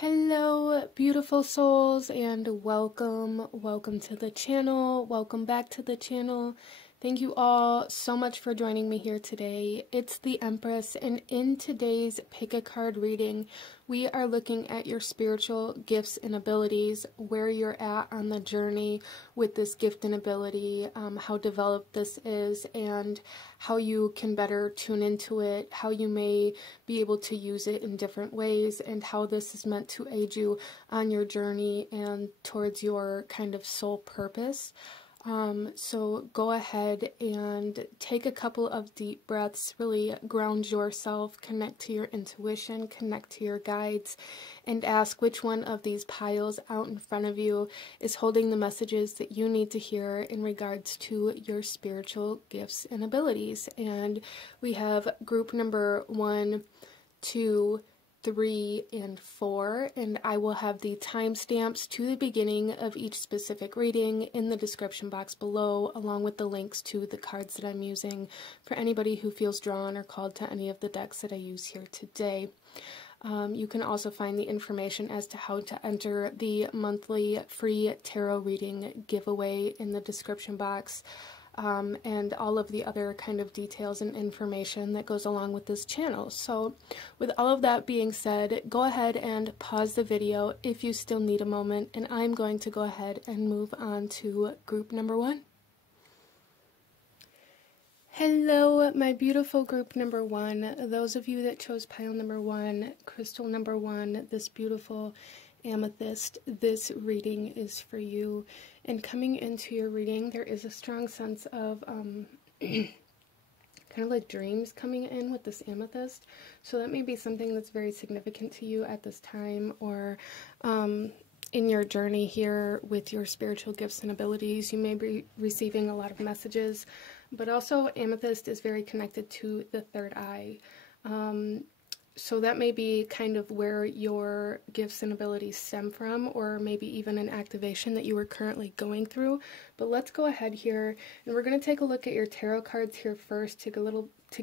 Hello, beautiful souls, and welcome to the channel. Welcome back to the channel. Thank you all so much for joining me here today. It's the Empress, and in today's Pick a Card reading, we are looking at your spiritual gifts and abilities, where you're at on the journey with this gift and ability, how developed this is, and how you can better tune into it, how you may be able to use it in different ways, and how this is meant to aid you on your journey and towards your kind of soul purpose. So go ahead and take a couple of deep breaths, really ground yourself, connect to your intuition, connect to your guides, and ask which one of these piles out in front of you is holding the messages that you need to hear in regards to your spiritual gifts and abilities. And we have group number 1, 2, 3, and 4, and I will have the timestamps to the beginning of each specific reading in the description box below, along with the links to the cards that I'm using for anybody who feels drawn or called to any of the decks that I use here today. You can also find the information as to how to enter the monthly free tarot reading giveaway in the description box. And all of the other kind of details and information that goes along with this channel. So with all of that being said, go ahead and pause the video if you still need a moment, and I'm going to go ahead and move on to group number 1. Hello, my beautiful group number 1. Those of you that chose pile number 1, crystal number 1, this beautiful amethyst, this reading is for you. And coming into your reading, there is a strong sense of kind of like dreams coming in with this amethyst. So that may be something that's very significant to you at this time, or in your journey here with your spiritual gifts and abilities. You may be receiving a lot of messages, but also amethyst is very connected to the third eye. So that may be kind of where your gifts and abilities stem from, or maybe even an activation that you are currently going through. But let's go ahead here, and we're going to take a look at your tarot cards here first to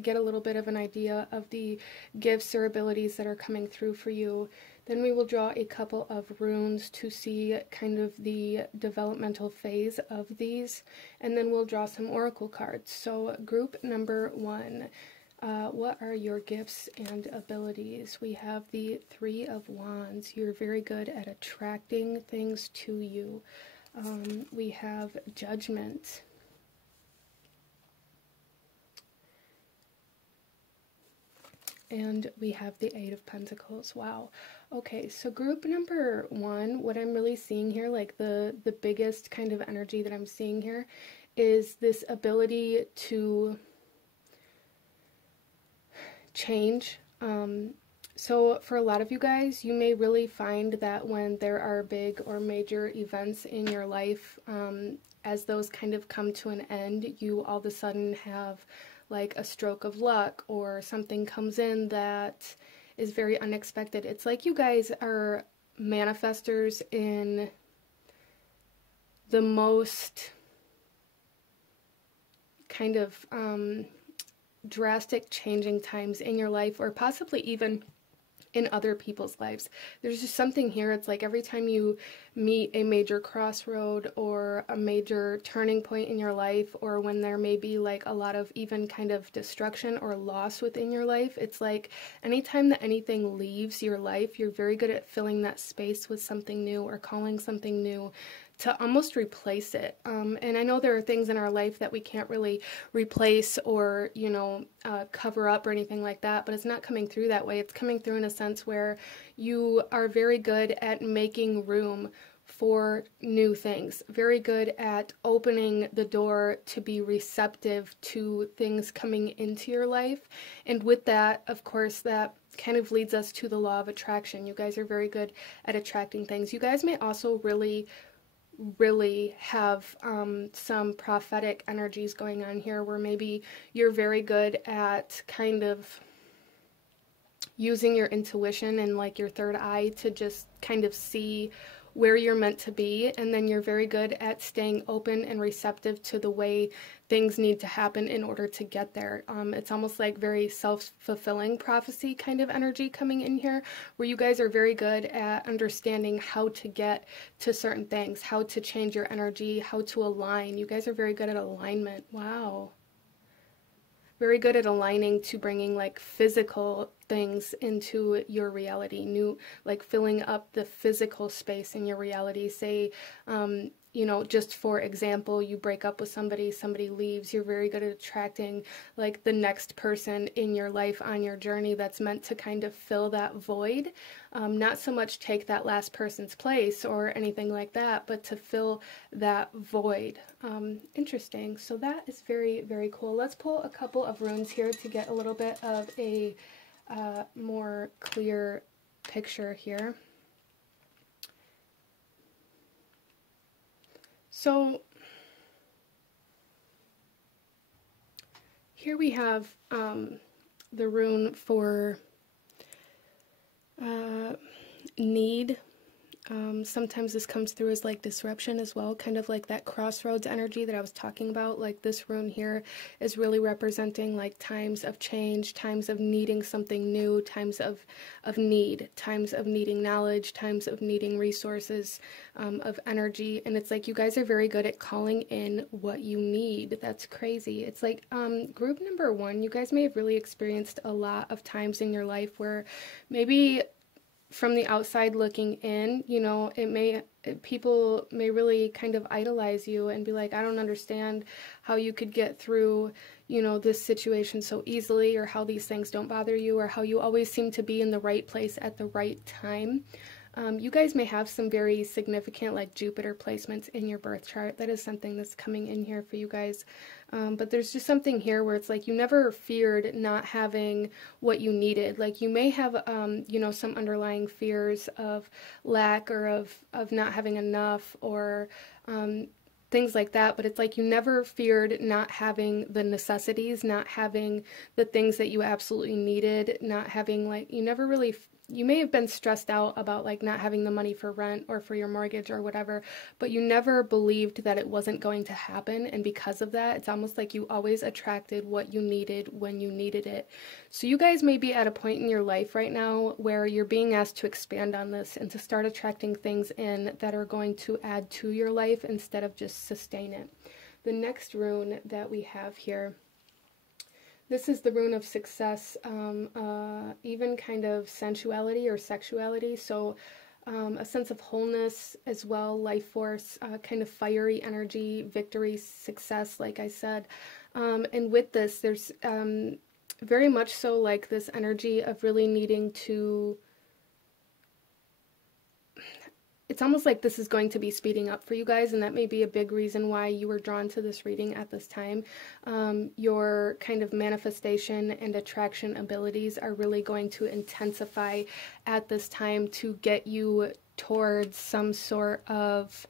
get a little bit of an idea of the gifts or abilities that are coming through for you. Then we will draw a couple of runes to see kind of the developmental phase of these, and then we'll draw some oracle cards. So group number 1. What are your gifts and abilities? We have the 3 of Wands. You're very good at attracting things to you. We have Judgment. And we have the 8 of Pentacles. Wow. Okay, so group number 1, what I'm really seeing here, like the biggest kind of energy that I'm seeing here, is this ability to change. So for a lot of you guys, you may really find that when there are big or major events in your life, as those kind of come to an end, you all of a sudden have like a stroke of luck, or something comes in that is very unexpected. It's like you guys are manifestors in the most kind of drastic changing times in your life, or possibly even in other people's lives. There's just something here. It's like every time you meet a major crossroad or a major turning point in your life, or when there may be like a lot of even kind of destruction or loss within your life, it's like anytime that anything leaves your life, you're very good at filling that space with something new, or calling something new to almost replace it. And I know there are things in our life that we can't really replace or, you know, cover up or anything like that, but it's not coming through that way. It's coming through in a sense where you are very good at making room for new things, very good at opening the door to be receptive to things coming into your life. And with that, of course, that kind of leads us to the law of attraction. You guys are very good at attracting things. You guys may also really have some prophetic energies going on here, where maybe you're very good at kind of using your intuition and like your third eye to just kind of see where you're meant to be, and then you're very good at staying open and receptive to the way things need to happen in order to get there. It's almost like very self-fulfilling prophecy kind of energy coming in here, where you guys are very good at understanding how to get to certain things, how to change your energy, how to align. You guys are very good at alignment. Wow. Very good at aligning to bringing like physical things into your reality, like filling up the physical space in your reality. Say, you know, just for example, you break up with somebody, somebody leaves, you're very good at attracting like the next person in your life on your journey that's meant to kind of fill that void. Not so much take that last person's place or anything like that, but to fill that void. Interesting. So that is very, very cool. Let's pull a couple of runes here to get a little bit of a more clear picture here. So here we have the rune for need. Sometimes this comes through as like disruption as well, kind of like that crossroads energy that I was talking about. Like this rune here is really representing like times of change, times of needing something new, times of need, times of needing knowledge, times of needing resources, of energy. And it's like you guys are very good at calling in what you need. That's crazy. It's like group number 1, you guys may have really experienced a lot of times in your life where maybe from the outside looking in, you know, people may really kind of idolize you and be like, I don't understand how you could get through, you know, this situation so easily, or how these things don't bother you, or how you always seem to be in the right place at the right time. You guys may have some very significant like Jupiter placements in your birth chart. That is something that's coming in here for you guys. But there's just something here where it's like you never feared not having what you needed. Like you may have, you know, some underlying fears of lack, or of not having enough, or things like that. But it's like you never feared not having the necessities, not having the things that you absolutely needed, not having like, you never really you may have been stressed out about like not having the money for rent or for your mortgage or whatever, but you never believed that it wasn't going to happen. And because of that, it's almost like you always attracted what you needed when you needed it. So you guys may be at a point in your life right now where you're being asked to expand on this and to start attracting things in that are going to add to your life instead of just sustain it. The next rune that we have here, this is the rune of success, even kind of sensuality or sexuality. So a sense of wholeness as well, life force, kind of fiery energy, victory, success, like I said. And with this, there's very much so like this energy of really needing to, it's almost like this is going to be speeding up for you guys, and that may be a big reason why you were drawn to this reading at this time. Your kind of manifestation and attraction abilities are really going to intensify at this time to get you towards some sort of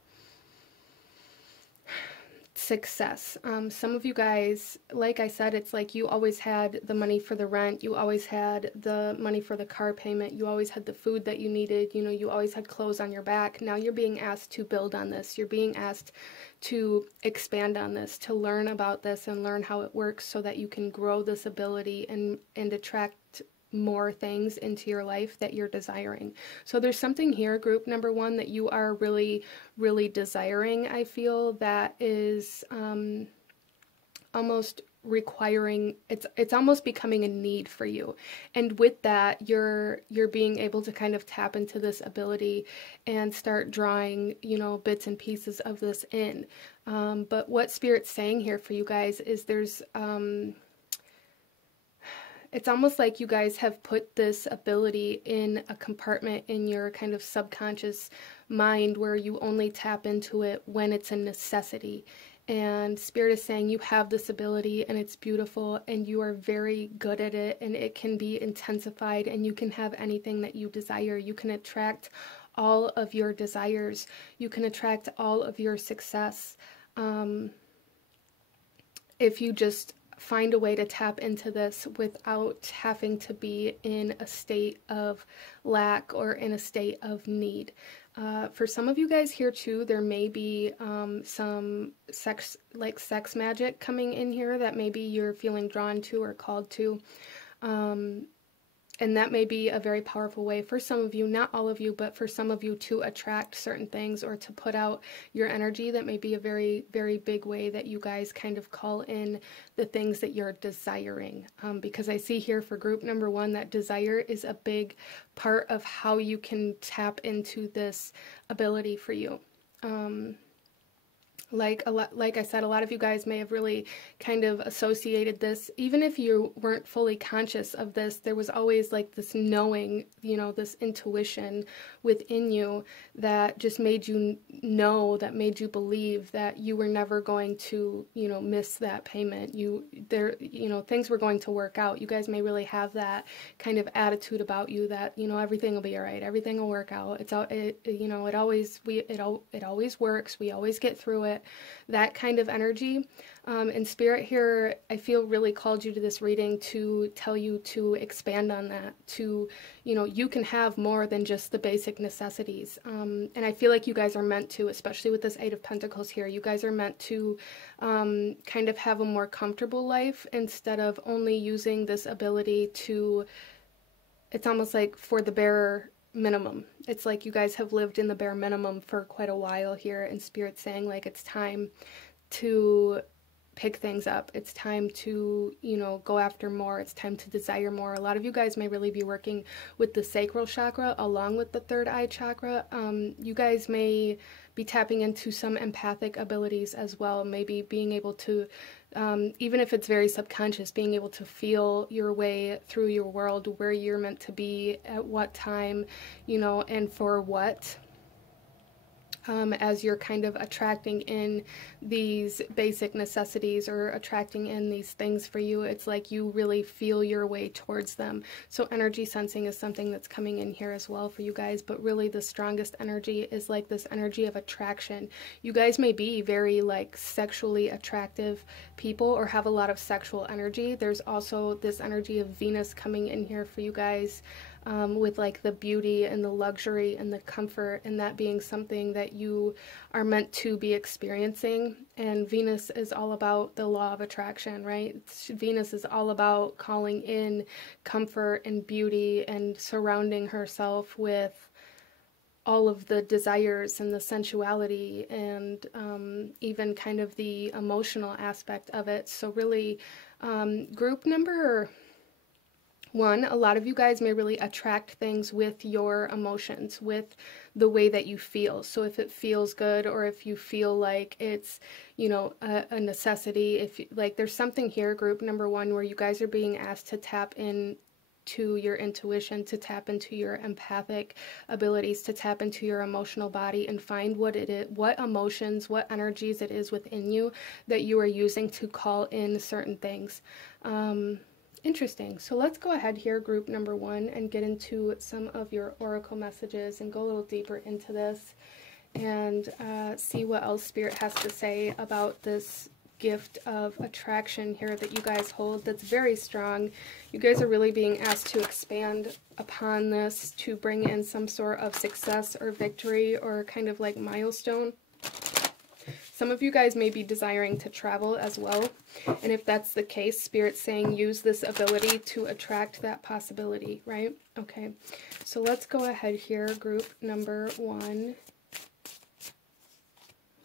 success. Some of you guys, like I said, it's like you always had the money for the rent, you always had the money for the car payment, you always had the food that you needed, you know, you always had clothes on your back. Now you're being asked to build on this. You're being asked to expand on this, to learn about this and learn how it works so that you can grow this ability and attract more things into your life that you're desiring. So there's something here, group number 1, that you are really, really desiring, I feel, that is almost requiring, it's almost becoming a need for you. And with that, you're being able to kind of tap into this ability and start drawing, you know, bits and pieces of this in. But what Spirit's saying here for you guys is there's it's almost like you guys have put this ability in a compartment in your kind of subconscious mind where you only tap into it when it's a necessity. And Spirit is saying you have this ability and it's beautiful and you are very good at it, and it can be intensified and you can have anything that you desire. You can attract all of your desires. You can attract all of your success if you just find a way to tap into this without having to be in a state of lack or in a state of need. For some of you guys here too, there may be some sex magic coming in here that maybe you're feeling drawn to or called to. And that may be a very powerful way for some of you, not all of you, but for some of you to attract certain things or to put out your energy. That may be a very, very big way that you guys kind of call in the things that you're desiring. Because I see here for group number 1 that desire is a big part of how you can tap into this ability for you. Like I said, a lot of you guys may have really kind of associated this, even if you weren't fully conscious of this, there was always like this knowing, you know, this intuition within you that just made you know, that made you believe that you were never going to, you know, miss that payment. You know, things were going to work out. You guys may really have that kind of attitude about you that, you know, everything will be all right. Everything will work out. You know, it always works. We always get through it. That kind of energy. And Spirit here, I feel really called you to this reading to tell you to expand on that, to, you know, you can have more than just the basic necessities. And I feel like you guys are meant to, especially with this 8 of Pentacles here, you guys are meant to kind of have a more comfortable life instead of only using this ability to, it's almost like for the bare minimum. It's like you guys have lived in the bare minimum for quite a while here, and Spirit's saying like it's time to pick things up. It's time to, you know, go after more. It's time to desire more. A lot of you guys may really be working with the sacral chakra along with the third eye chakra. You guys may be tapping into some empathic abilities as well. Maybe being able to, even if it's very subconscious, being able to feel your way through your world, where you're meant to be, at what time, you know, and for what. As you're kind of attracting in these basic necessities or attracting in these things for you, it's like you really feel your way towards them. So energy sensing is something that's coming in here as well for you guys, but really the strongest energy is like this energy of attraction. You guys may be very like sexually attractive people or have a lot of sexual energy. There's also this energy of Venus coming in here for you guys. With like the beauty and the luxury and the comfort, and that being something that you are meant to be experiencing. And Venus is all about the law of attraction, right? Venus is all about calling in comfort and beauty and surrounding herself with all of the desires and the sensuality and even kind of the emotional aspect of it. So really, group number 1, a lot of you guys may really attract things with your emotions, with the way that you feel. So if it feels good, or if you feel like it's, you know, a necessity, if like there's something here, group number 1, where you guys are being asked to tap in to your intuition, to tap into your empathic abilities, to tap into your emotional body and find what it is, what emotions, what energies it is within you that you are using to call in certain things. Interesting. So let's go ahead here, group number 1, and get into some of your oracle messages and go a little deeper into this and see what else Spirit has to say about this gift of attraction here that you guys hold that's very strong. You guys are really being asked to expand upon this, to bring in some sort of success or victory or kind of like milestone. Some of you guys may be desiring to travel as well, and if that's the case, Spirit's saying use this ability to attract that possibility, right? Okay, so let's go ahead here, group number 1.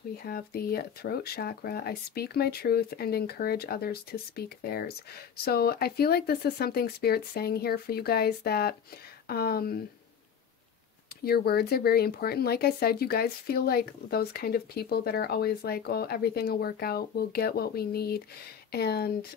We have the throat chakra. I speak my truth and encourage others to speak theirs. So I feel like this is something Spirit's saying here for you guys, that your words are very important. Like I said, you guys feel like those kind of people that are always like, oh, everything will work out, we'll get what we need. And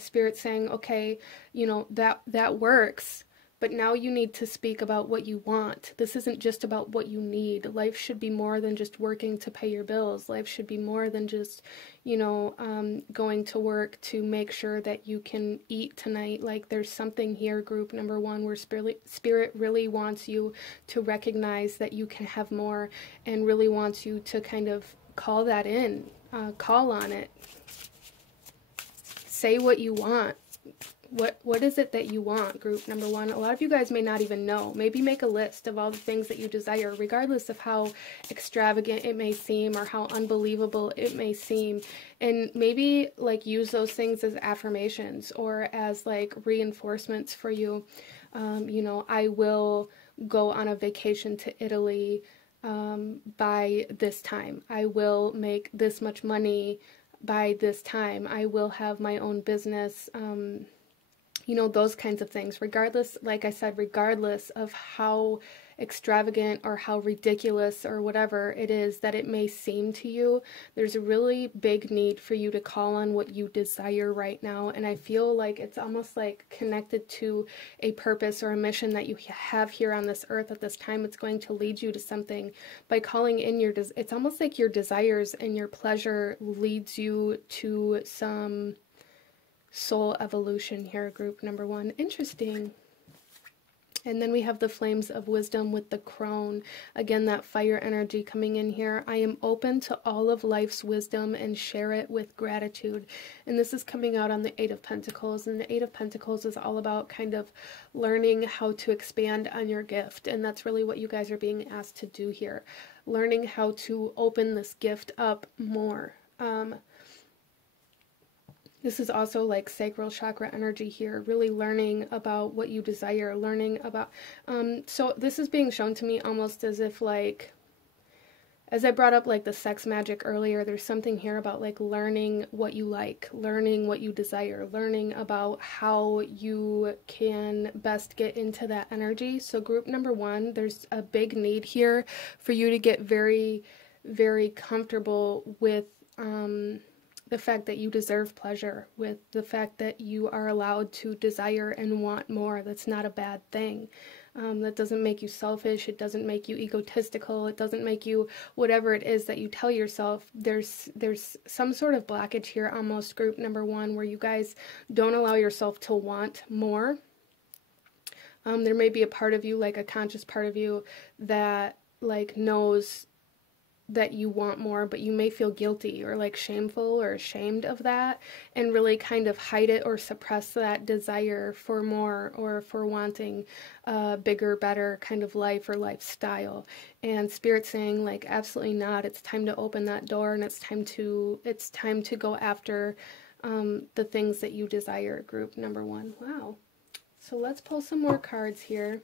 Spirit's saying, okay, you know, that works, but now you need to speak about what you want. This isn't just about what you need. Life should be more than just working to pay your bills. Life should be more than just, you know, going to work to make sure that you can eat tonight. Like there's something here, group number 1, where Spirit really wants you to recognize that you can have more, and really wants you to kind of call that in, call on it. say what you want. What is it that you want, group number one? A lot of you guys may not even know. Maybe make a list of all the things that you desire, regardless of how extravagant it may seem or how unbelievable it may seem. And maybe like use those things as affirmations or as like reinforcements for you. You know, I will go on a vacation to Italy by this time. I will make this much money by this time. I will have my own business. You know, those kinds of things, regardless, like I said, regardless of how extravagant or how ridiculous or whatever it is that it may seem to you, there's a really big need for you to call on what you desire right now. And I feel like it's almost like connected to a purpose or a mission that you have here on this earth at this time. It's going to lead you to something by calling in your, it's almost like your desires and your pleasure leads you to some soul evolution here, group number one. Interesting. And then we have the flames of wisdom with the crone. Again, that fire energy coming in here. I am open to all of life's wisdom and share it with gratitude. And this is coming out on the Eight of Pentacles. And the Eight of Pentacles is all about kind of learning how to expand on your gift. And that's really what you guys are being asked to do here. Learning how to open this gift up more. This is also like sacral chakra energy here, really learning about what you desire, learning about, so this is being shown to me almost as if like, as I brought up like the sex magic earlier, there's something here about like learning what you like, learning what you desire, learning about how you can best get into that energy. So group number one, there's a big need here for you to get very, very comfortable with, the fact that you deserve pleasure, with the fact that you are allowed to desire and want more. That's not a bad thing. That doesn't make you selfish. It doesn't make you egotistical. It doesn't make you whatever it is that you tell yourself. There's some sort of blockage here, almost, group number one, where you guys don't allow yourself to want more. There may be a part of you, like a conscious part of you, that like knows that you want more, but you may feel guilty or like shameful or ashamed of that, and really kind of hide it or suppress that desire for more or for wanting a bigger, better kind of life or lifestyle. And Spirit's saying like, absolutely not. It's time to open that door, and it's time to go after the things that you desire, group number one. Wow. So let's pull some more cards here.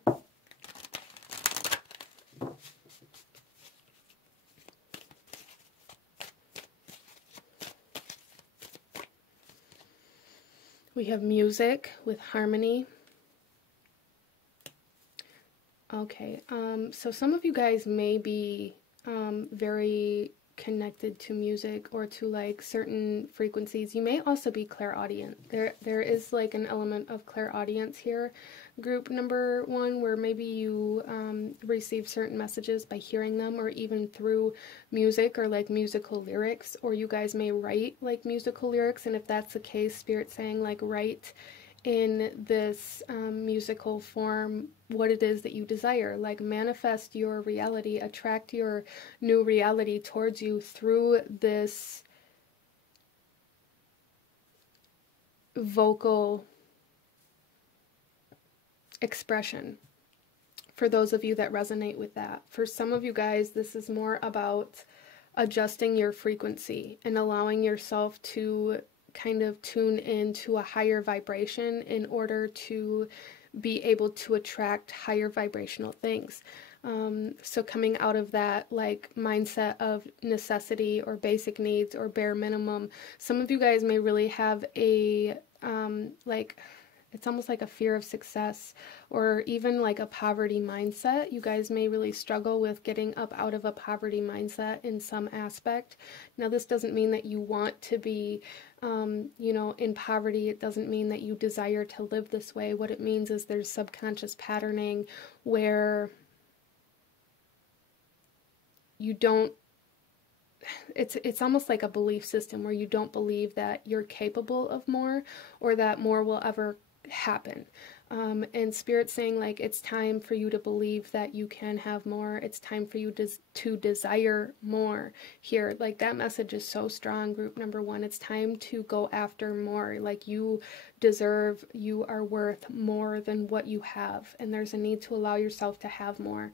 We have music with harmony. Okay, so some of you guys may be very connected to music or to like certain frequencies. You may also be clairaudient. There is like an element of clairaudience here, group number one, where maybe you receive certain messages by hearing them, or even through music or like musical lyrics, or you guys may write like musical lyrics. And if that's the case, Spirit's saying like write in this musical form what it is that you desire, like manifest your reality, attract your new reality towards you through this vocal expression. For those of you that resonate with that. For some of you guys, this is more about adjusting your frequency and allowing yourself to kind of tune into a higher vibration in order to be able to attract higher vibrational things. So coming out of that like mindset of necessity or basic needs or bare minimum, some of you guys may really have a like, it's almost like a fear of success, or even like a poverty mindset. You guys may really struggle with getting up out of a poverty mindset in some aspect. Now, this doesn't mean that you want to be, you know, in poverty. It doesn't mean that you desire to live this way. What it means is there's subconscious patterning where you don't, it's almost like a belief system where you don't believe that you're capable of more, or that more will ever happen. And Spirit saying like it's time for you to believe that you can have more. It's time for you to desire more here. Like that message is so strong, group number one. It's time to go after more. Like you deserve, you are worth more than what you have. And there's a need to allow yourself to have more.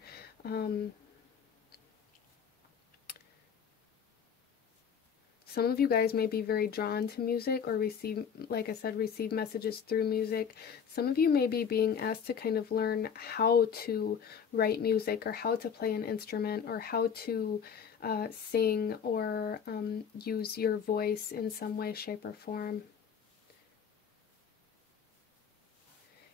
Some of you guys may be very drawn to music or receive, like I said, receive messages through music. Some of you may be being asked to kind of learn how to write music or how to play an instrument or how to sing or use your voice in some way, shape, or form.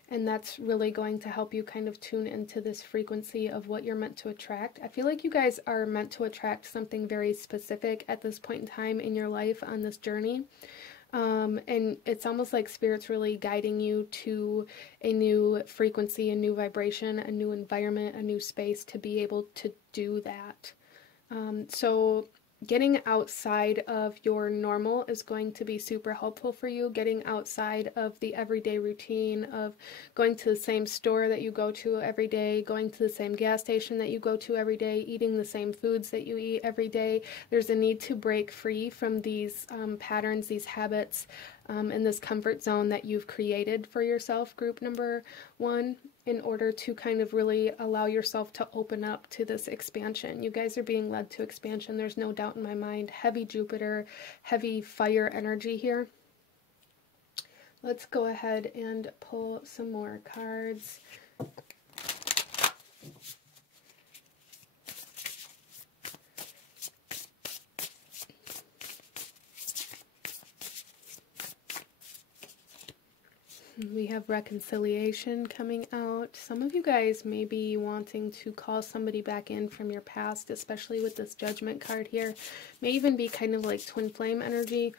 And that's really going to help you kind of tune into this frequency of what you're meant to attract. I feel like you guys are meant to attract something very specific at this point in time in your life on this journey. And it's almost like Spirit's really guiding you to a new frequency, a new vibration, a new environment, a new space to be able to do that. So getting outside of your normal is going to be super helpful for you. Getting outside of the everyday routine of going to the same store that you go to every day, going to the same gas station that you go to every day, eating the same foods that you eat every day. There's a need to break free from these patterns, these habits, and this comfort zone that you've created for yourself, group number one, in order to kind of really allow yourself to open up to this expansion. You guys are being led to expansion. There's no doubt in my mind. Heavy Jupiter, heavy fire energy here. Let's go ahead and pull some more cards. We have reconciliation coming out. Some of you guys may be wanting to call somebody back in from your past, especially with this Judgment card here. May even be kind of like twin flame energy.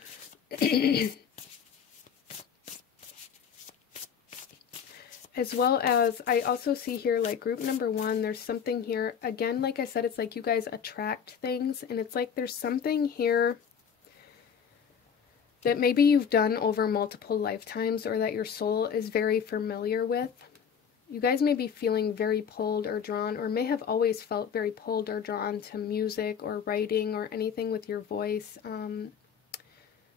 As well as, I also see here, like group number one, there's something here. Again, like I said, it's like you guys attract things, and it's like there's something here that maybe you've done over multiple lifetimes or that your soul is very familiar with. You guys may be feeling very pulled or drawn, or may have always felt very pulled or drawn to music or writing or anything with your voice.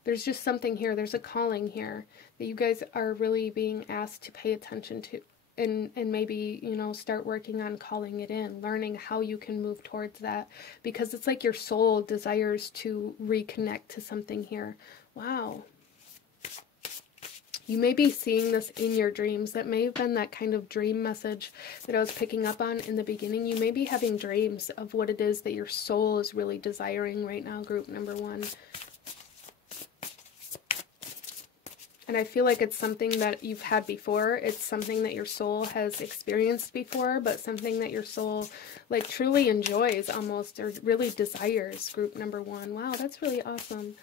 There's just something here. There's a calling here that you guys are really being asked to pay attention to. And maybe, you know, start working on calling it in, learning how you can move towards that. Because it's like your soul desires to reconnect to something here. Wow. You may be seeing this in your dreams. That may have been that kind of dream message that I was picking up on in the beginning. You may be having dreams of what it is that your soul is really desiring right now, group number one. And I feel like it's something that you've had before. It's something that your soul has experienced before, but something that your soul like truly enjoys almost, or really desires, group number one. Wow, that's really awesome.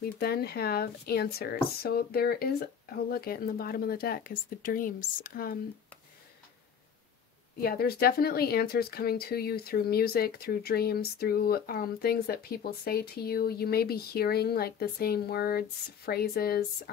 We then have answers. So there is, oh look, in the bottom of the deck is the dreams. Yeah, there's definitely answers coming to you through music, through dreams, through things that people say to you. You may be hearing like the same words, phrases,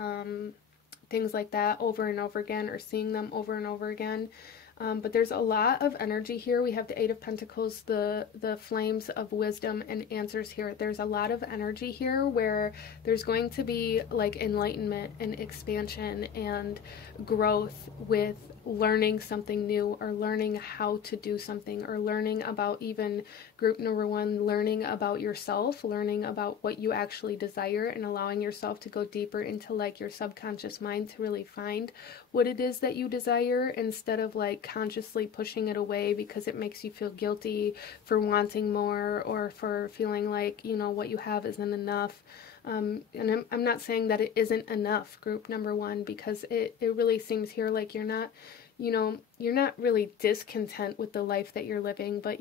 things like that over and over again, or seeing them over and over again. But there's a lot of energy here. We have the Eight of Pentacles, the flames of wisdom and answers here. There's a lot of energy here where there's going to be like enlightenment and expansion and growth with learning something new, or learning how to do something, or learning about, even group number one, learning about yourself, learning about what you actually desire, and allowing yourself to go deeper into like your subconscious mind to really find what it is that you desire, instead of like consciously pushing it away because it makes you feel guilty for wanting more, or for feeling like, you know, what you have isn't enough. And I'm not saying that it isn't enough, group number one, because it really seems here like you're not, you know, you're not really discontent with the life that you're living, but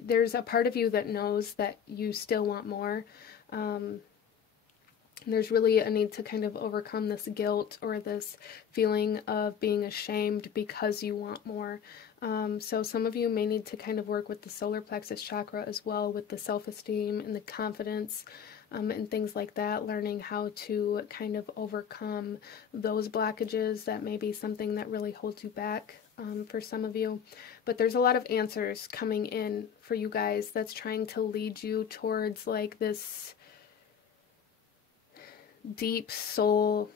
there's a part of you that knows that you still want more. There's really a need to kind of overcome this guilt, or this feeling of being ashamed because you want more. So some of you may need to kind of work with the solar plexus chakra as well, with the self-esteem and the confidence. and things like that, learning how to kind of overcome those blockages. That may be something that really holds you back for some of you. But there's a lot of answers coming in for you guys that's trying to lead you towards like this deep soul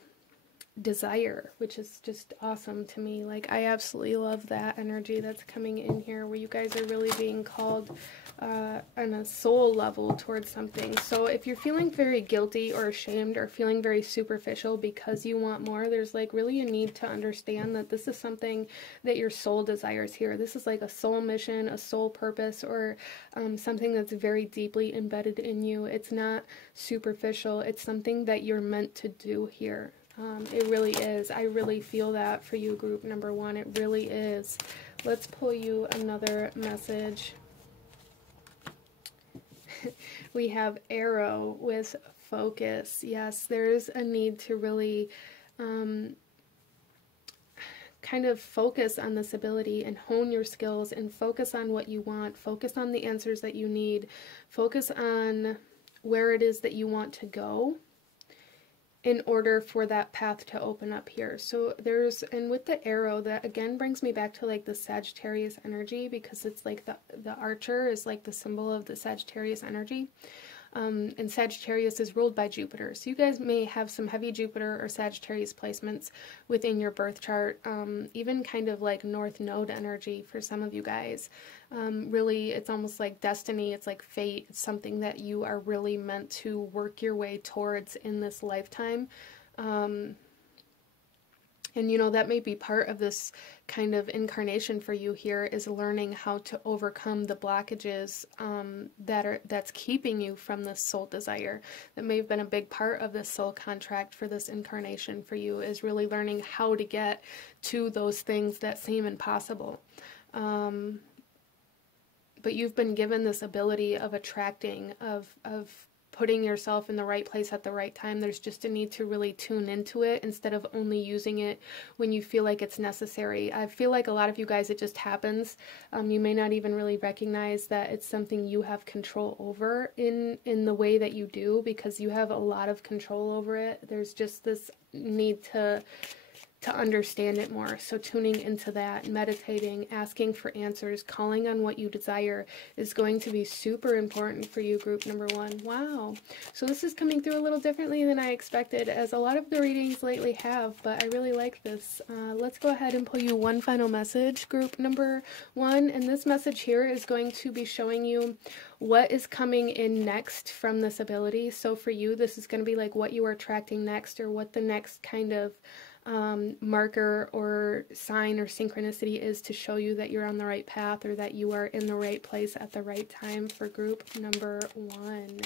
desire, which is just awesome to me. Like, I absolutely love that energy that's coming in here, where you guys are really being called on a soul level towards something. So if you're feeling very guilty or ashamed or feeling very superficial because you want more, there's like really a need to understand that this is something that your soul desires here. This is like a soul mission, a soul purpose, or something that's very deeply embedded in you. It's not superficial. It's something that you're meant to do here. It really is. I really feel that for you, group number one. It really is. Let's pull you another message. We have arrow with focus. Yes, there's a need to really kind of focus on this ability and hone your skills and focus on what you want. Focus on the answers that you need. Focus on where it is that you want to go in order for that path to open up here. So there's, and with the arrow, that again brings me back to like the Sagittarius energy, because it's like the archer is like the symbol of the Sagittarius energy. And Sagittarius is ruled by Jupiter. So you guys may have some heavy Jupiter or Sagittarius placements within your birth chart, even kind of like North Node energy for some of you guys. Really, it's almost like destiny. It's like fate. It's something that you are really meant to work your way towards in this lifetime. And, you know, that may be part of this kind of incarnation for you here, is learning how to overcome the blockages that's keeping you from this soul desire. That may have been a big part of this soul contract for this incarnation for you, is really learning how to get to those things that seem impossible. But you've been given this ability of attracting, of putting yourself in the right place at the right time. There's just a need to really tune into it instead of only using it when you feel like it's necessary. I feel like a lot of you guys, it just happens. You may not even really recognize that it's something you have control over in the way that you do, because you have a lot of control over it. There's just this need to understand it more. So tuning into that, meditating, asking for answers, calling on what you desire is going to be super important for you, group number one. Wow. So this is coming through a little differently than I expected, as a lot of the readings lately have, but I really like this. Let's go ahead and pull you one final message, group number one. And this message here is going to be showing you what is coming in next from this ability. So for you, this is going to be like what you are attracting next, or what the next kind of marker or sign or synchronicity is to show you that you're on the right path, or that you are in the right place at the right time for group number one.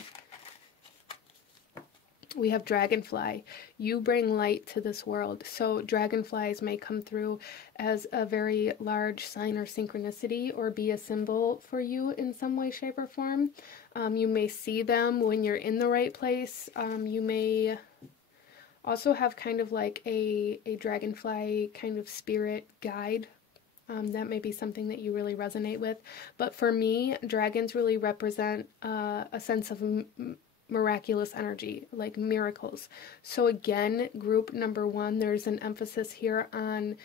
We have dragonfly. You bring light to this world. So dragonflies may come through as a very large sign or synchronicity, or be a symbol for you in some way, shape, or form. You may see them when you're in the right place. You may also have kind of like a dragonfly kind of spirit guide. That may be something that you really resonate with. But for me, dragons really represent a sense of miraculous energy, like miracles. So again, group number one, there's an emphasis here on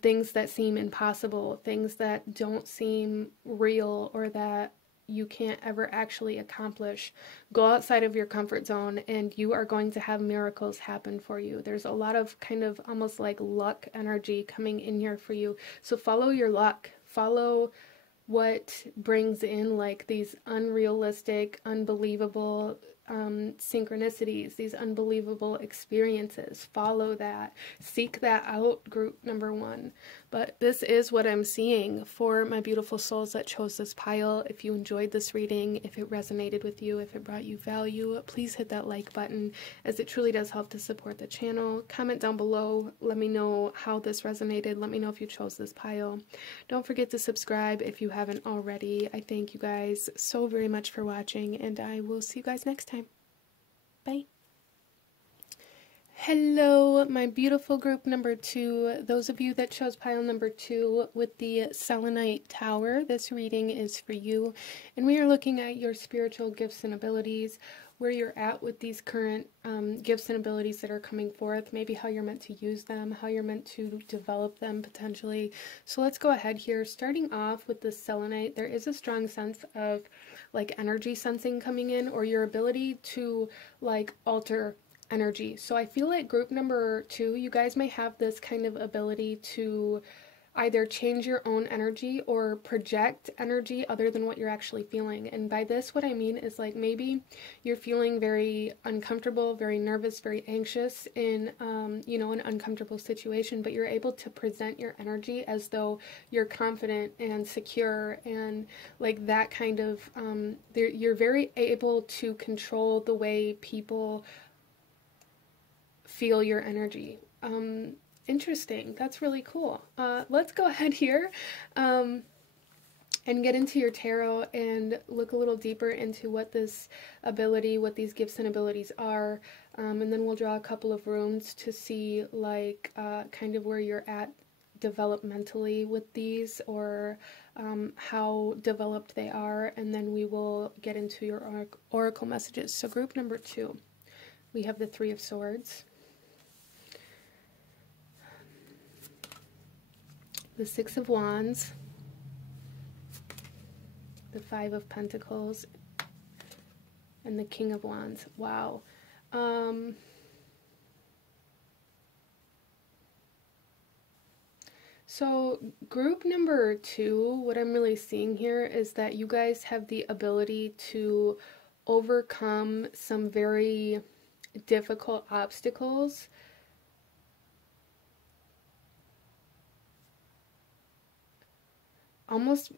things that seem impossible, things that don't seem real, or that you can't ever actually accomplish. Go outside of your comfort zone and you are going to have miracles happen for you. There's a lot of kind of almost like luck energy coming in here for you. So follow your luck. Follow what brings in like these unrealistic, unbelievable synchronicities, these unbelievable experiences. Follow that. Seek that out, group number one. But this is what I'm seeing for my beautiful souls that chose this pile. If you enjoyed this reading, if it resonated with you, if it brought you value, please hit that like button, as it truly does help to support the channel. Comment down below. Let me know how this resonated. Let me know if you chose this pile. Don't forget to subscribe if you haven't already. I thank you guys so very much for watching, and I will see you guys next time. Bye. Hello, my beautiful group number 2. Those of you that chose pile number 2 with the Selenite Tower, this reading is for you. And we are looking at your spiritual gifts and abilities, where you're at with these current gifts and abilities that are coming forth, maybe how you're meant to use them, how you're meant to develop them potentially. So let's go ahead here. Starting off with the selenite, there is a strong sense of like energy sensing coming in, or your ability to like alter energy. So I feel like group number 2, you guys may have this kind of ability to either change your own energy or project energy other than what you're actually feeling. And by this, what I mean is like maybe you're feeling very uncomfortable, very nervous, very anxious in, an uncomfortable situation, but you're able to present your energy as though you're confident and secure and like that kind of, you're very able to control the way people feel your energy. Interesting. That's really cool. Let's go ahead here and get into your tarot and look a little deeper into what this ability, what these gifts and abilities are. And then we'll draw a couple of runes to see like kind of where you're at developmentally with these, or how developed they are. And then we will get into your oracle messages. So group number 2, we have the 3 of Swords, the 6 of Wands, the 5 of Pentacles, and the King of Wands. Wow. So group number 2, what I'm really seeing here is that you guys have the ability to overcome some very difficult obstacles.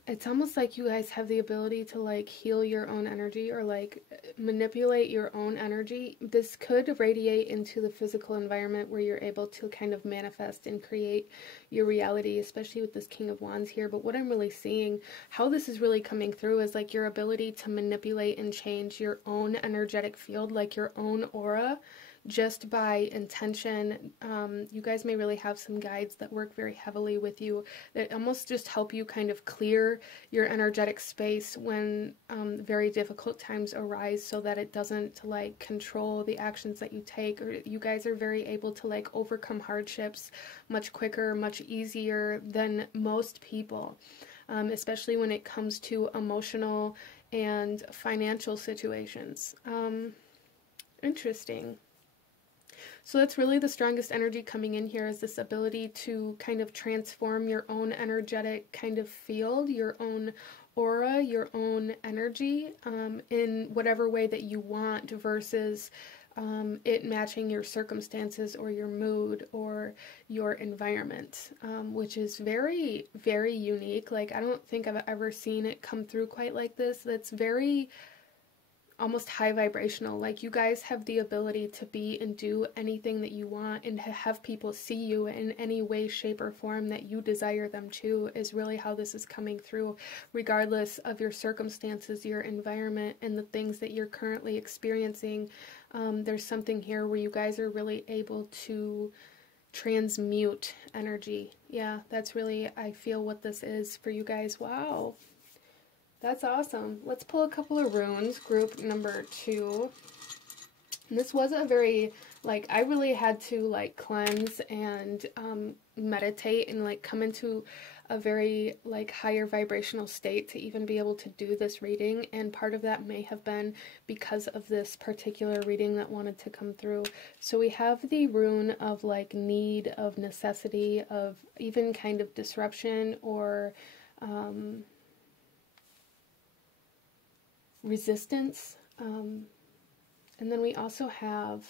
It's almost like you guys have the ability to like heal your own energy, or like manipulate your own energy. This could radiate into the physical environment where you're able to kind of manifest and create your reality, especially with this King of Wands here. But what I'm really seeing, how this is really coming through, is like your ability to manipulate and change your own energetic field, like your own aura, just by intention. You guys may really have some guides that work very heavily with you that almost just help you kind of clear your energetic space when very difficult times arise, so that it doesn't like control the actions that you take. Or you guys are very able to like overcome hardships much quicker, much easier than most people, especially when it comes to emotional and financial situations. Interesting. So that's really the strongest energy coming in here, is this ability to kind of transform your own energetic kind of field, your own aura, your own energy, in whatever way that you want, versus it matching your circumstances or your mood or your environment, which is very, very unique. Like, I don't think I've ever seen it come through quite like this. That's very almost high vibrational. Like, you guys have the ability to be and do anything that you want, and to have people see you in any way, shape, or form that you desire them to, is really how this is coming through, regardless of your circumstances, your environment, and the things that you're currently experiencing. There's something here where you guys are really able to transmute energy. Yeah, that's really, I feel, what this is for you guys. Wow. That's awesome. Let's pull a couple of runes, group number 2. And this was a very, like, I really had to, like, cleanse and meditate and, like, come into a very, like, higher vibrational state to even be able to do this reading. And part of that may have been because of this particular reading that wanted to come through. So we have the rune of, like, need, of necessity, of even kind of disruption, or resistance, and then we also have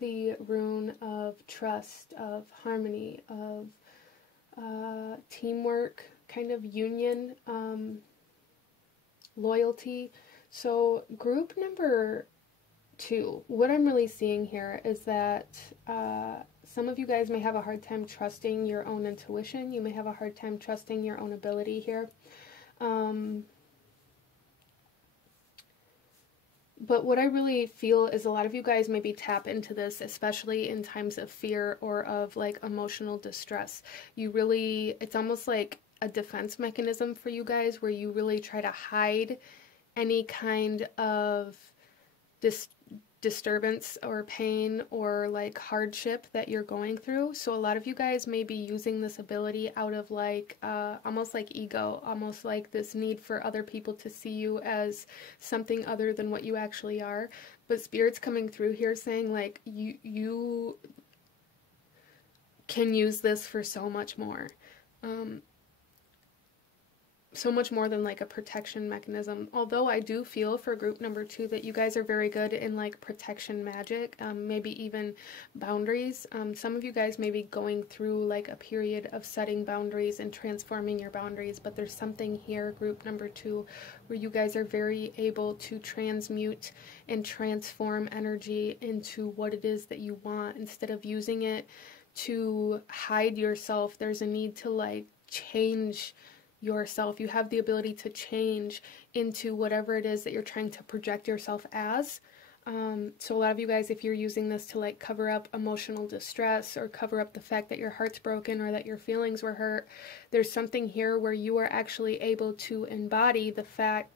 the rune of trust, of harmony, of teamwork, kind of union, loyalty. So group number 2, what I'm really seeing here is that some of you guys may have a hard time trusting your own intuition. You may have a hard time trusting your own ability here. But what I really feel is a lot of you guys maybe tap into this, especially in times of fear or of like emotional distress. You really, it's almost like a defense mechanism for you guys where you really try to hide any kind of disturbance or pain or like hardship that you're going through. So a lot of you guys may be using this ability out of like almost like ego, almost like this need for other people to see you as something other than what you actually are. But Spirit's coming through here saying like you can use this for so much more. So much more than like a protection mechanism. Although I do feel for group number 2 that you guys are very good in like protection magic, maybe even boundaries. Some of you guys may be going through like a period of setting boundaries and transforming your boundaries, but there's something here, group number 2, where you guys are very able to transmute and transform energy into what it is that you want. Instead of using it to hide yourself, there's a need to like change yourself. You have the ability to change into whatever it is that you're trying to project yourself as. So a lot of you guys, if you're using this to like cover up emotional distress or cover up the fact that your heart's broken or that your feelings were hurt, there's something here where you are actually able to embody the fact,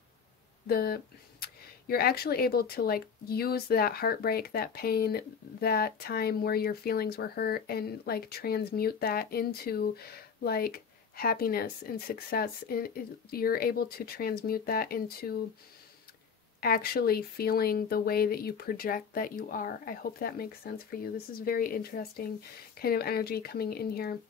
you're actually able to like use that heartbreak, that pain, that time where your feelings were hurt and like transmute that into like happiness and success, and you're able to transmute that into actually feeling the way that you project that you are. I hope that makes sense for you. This is very interesting kind of energy coming in here.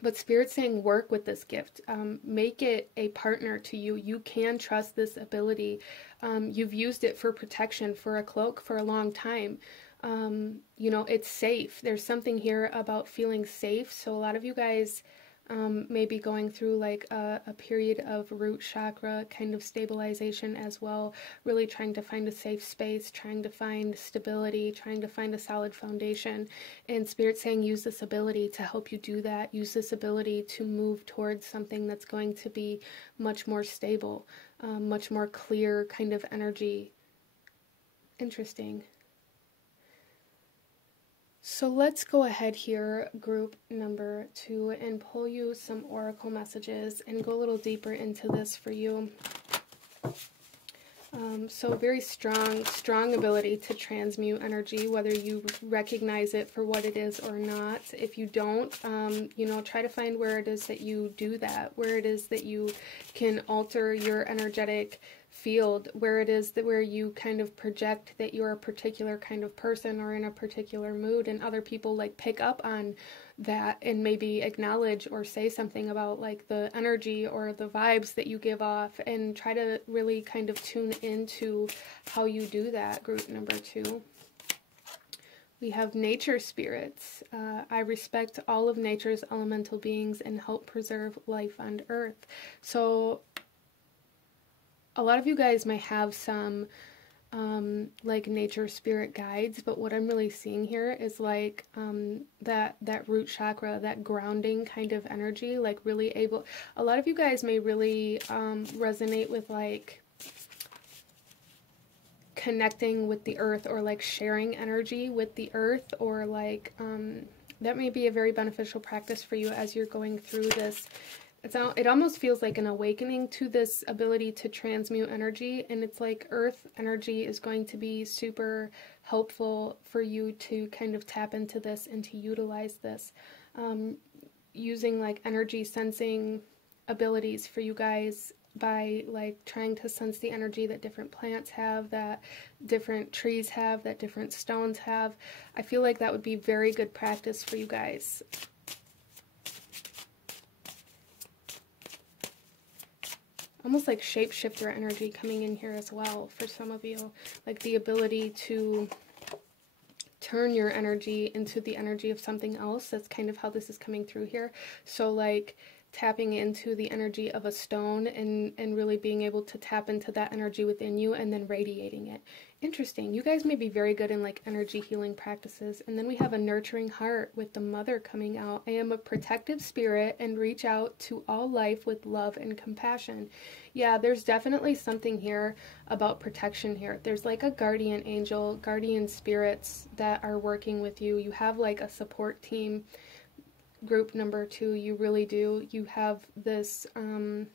But Spirit's saying work with this gift. Make it a partner to you. You can trust this ability. You've used it for protection, for a cloak for a long time. You know, it's safe. There's something here about feeling safe. So a lot of you guys maybe going through like a period of root chakra kind of stabilization as well, really trying to find a safe space, trying to find stability, trying to find a solid foundation. And Spirit's saying use this ability to help you do that. Use this ability to move towards something that's going to be much more stable, much more clear kind of energy. Interesting. So let's go ahead here, group number 2, and pull you some oracle messages and go a little deeper into this for you. So very strong ability to transmute energy, whether you recognize it for what it is or not. If you don't, you know, try to find where it is that you do that, where it is that you can alter your energetic field, where it is that where you kind of project that you're a particular kind of person or in a particular mood, and other people like pick up on that and maybe acknowledge or say something about like the energy or the vibes that you give off, and try to really kind of tune into how you do that, group number 2. We have nature spirits. I respect all of nature's elemental beings and help preserve life on earth. So a lot of you guys may have some like nature spirit guides, but what I'm really seeing here is like that root chakra, that grounding kind of energy, like really able, a lot of you guys may really resonate with like connecting with the earth, or like sharing energy with the earth, or like that may be a very beneficial practice for you as you're going through this. It almost feels like an awakening to this ability to transmute energy, and it's like earth energy is going to be super helpful for you to kind of tap into this and to utilize this. Using like energy sensing abilities for you guys by like trying to sense the energy that different plants have, that different trees have, that different stones have. I feel like that would be very good practice for you guys. Almost like shapeshifter energy coming in here as well for some of you. Like the ability to turn your energy into the energy of something else. That's kind of how this is coming through here. So like tapping into the energy of a stone and really being able to tap into that energy within you and then radiating it. Interesting. You guys may be very good in like energy healing practices. And then we have a nurturing heart with the mother coming out. I am a protective spirit and reach out to all life with love and compassion. Yeah, there's definitely something here about protection here. There's like a guardian angel, guardian spirits that are working with you. You have like a support team. Group number 2, you really do. You have this, some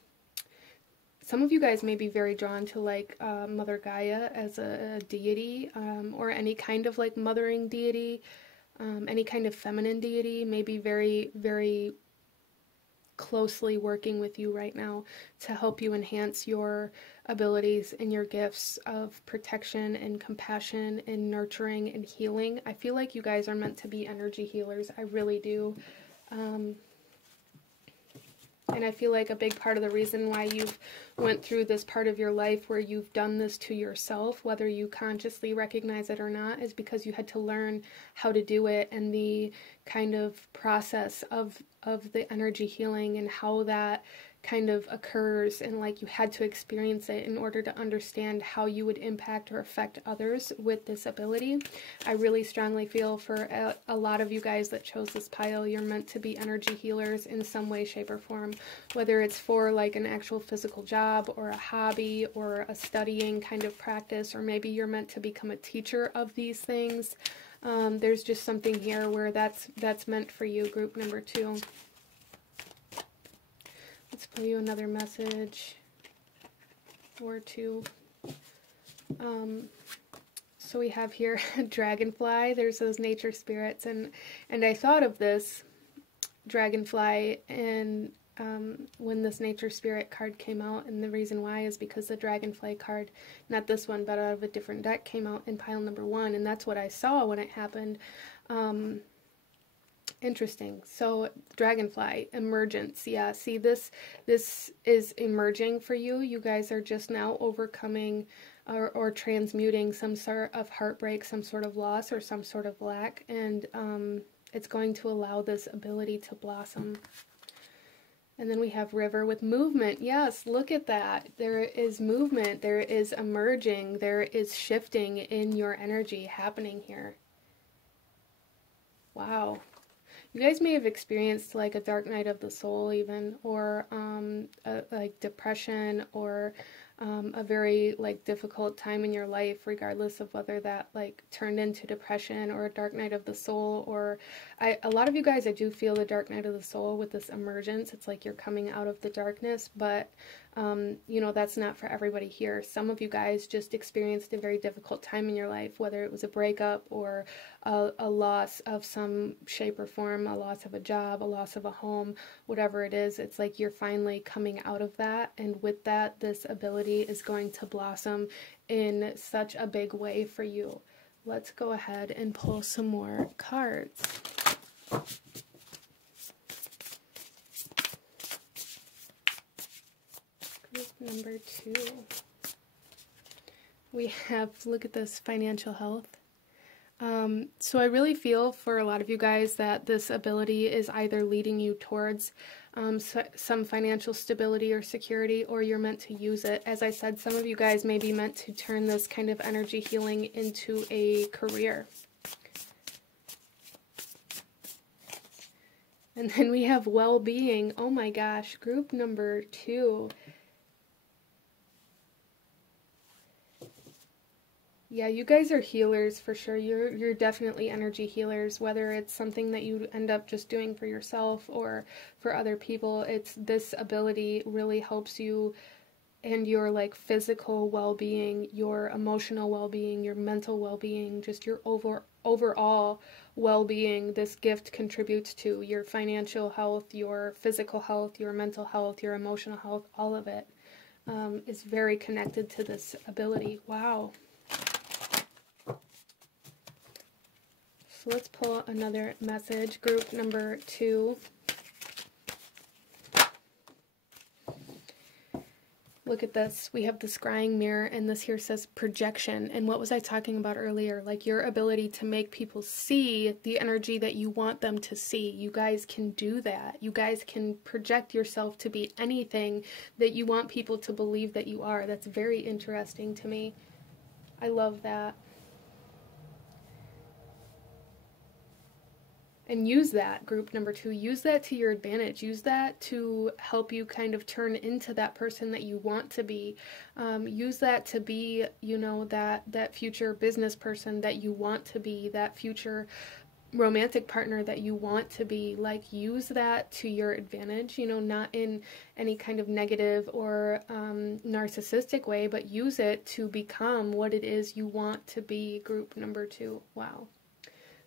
of you guys may be very drawn to like Mother Gaia as a deity, or any kind of like mothering deity, any kind of feminine deity, may be very, very closely working with you right now to help you enhance your abilities and your gifts of protection and compassion and nurturing and healing. I feel like you guys are meant to be energy healers. I really do. And I feel like a big part of the reason why you've went through this part of your life where you've done this to yourself, whether you consciously recognize it or not, is because you had to learn how to do it, and the kind of process of the energy healing and how that kind of occurs, and like you had to experience it in order to understand how you would impact or affect others with this ability. I really strongly feel for a lot of you guys that chose this pile, you're meant to be energy healers in some way, shape, or form, whether it's for like an actual physical job or a hobby or a studying kind of practice, or maybe you're meant to become a teacher of these things. There's just something here where that's meant for you, group number 2. Let's pull you another message or 2. So we have here dragonfly. There's those nature spirits, and I thought of this dragonfly and when this nature spirit card came out, and the reason why is because the dragonfly card, not this one but out of a different deck, came out in pile number 1, and that's what I saw when it happened. Interesting. So dragonfly, emergence. Yeah, see, this is emerging for you. You guys are just now overcoming or transmuting some sort of heartbreak, some sort of loss, or some sort of lack, and it's going to allow this ability to blossom. And then we have river with movement. Yes, look at that. There is movement, there is emerging, there is shifting in your energy happening here. Wow. You guys may have experienced like a dark night of the soul even, or like depression, or a very like difficult time in your life, regardless of whether that like turned into depression or a dark night of the soul. Or a lot of you guys, I do feel the dark night of the soul with this emergence. It's like you're coming out of the darkness, but you know, that's not for everybody here. Some of you guys just experienced a very difficult time in your life, whether it was a breakup or a loss of some shape or form, a loss of a job, a loss of a home, whatever it is. It's like you're finally coming out of that, and with that, this ability is going to blossom in such a big way for you. Let's go ahead and pull some more cards. Group number 2. We have, look at this, financial health. So I really feel for a lot of you guys that this ability is either leading you towards some financial stability or security, or you're meant to use it. As I said, some of you guys may be meant to turn this kind of energy healing into a career. And then we have well-being. Oh my gosh, group number 2. Yeah, you guys are healers for sure. You're definitely energy healers, whether it's something that you end up just doing for yourself or for other people. It's this ability really helps you and your like physical well-being, your emotional well-being, your mental well-being, just your overall well-being. This gift contributes to your financial health, your physical health, your mental health, your emotional health. All of it is very connected to this ability. Wow. So let's pull another message, group number 2. Look at this. We have the scrying mirror, and this here says projection. And what was I talking about earlier? Like your ability to make people see the energy that you want them to see. You guys can do that. You guys can project yourself to be anything that you want people to believe that you are. That's very interesting to me. I love that. And use that, group number 2, use that to your advantage. Use that to help you kind of turn into that person that you want to be. Use that to be, you know, that future business person that you want to be, that future romantic partner that you want to be. Like, use that to your advantage, you know, not in any kind of negative or narcissistic way, but use it to become what it is you want to be, group number 2. Wow.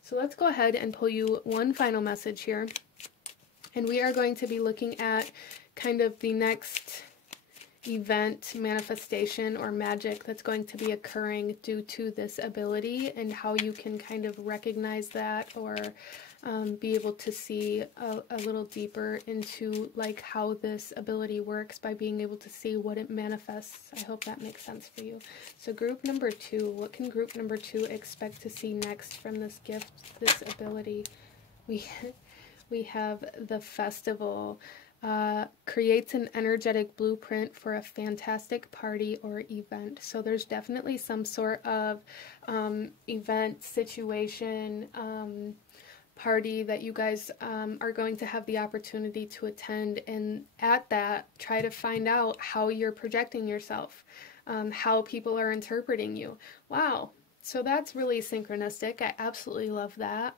So let's go ahead and pull you one final message here. And we are going to be looking at kind of the next event, manifestation, or magic that's going to be occurring due to this ability, and how you can kind of recognize that, or be able to see a little deeper into like how this ability works by being able to see what it manifests. I hope that makes sense for you. So group number 2, what can group number 2 expect to see next from this gift, this ability? We have the festival. Creates an energetic blueprint for a fantastic party or event. So there's definitely some sort of event, situation, party that you guys are going to have the opportunity to attend, and at that try to find out how you're projecting yourself, how people are interpreting you. Wow, so that's really synchronistic. I absolutely love that.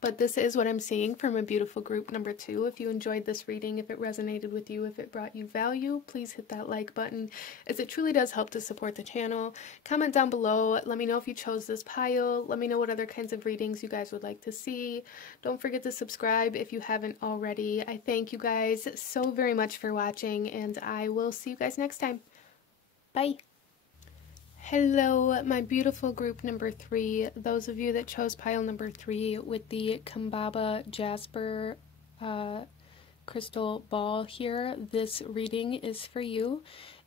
But this is what I'm seeing from a beautiful group number 2. If you enjoyed this reading, if it resonated with you, if it brought you value, please hit that like button, as it truly does help to support the channel. Comment down below. Let me know if you chose this pile. Let me know what other kinds of readings you guys would like to see. Don't forget to subscribe if you haven't already. I thank you guys so very much for watching, and I will see you guys next time. Bye. Hello, my beautiful group number 3. Those of you that chose pile number 3 with the Kambaba Jasper crystal ball here, this reading is for you.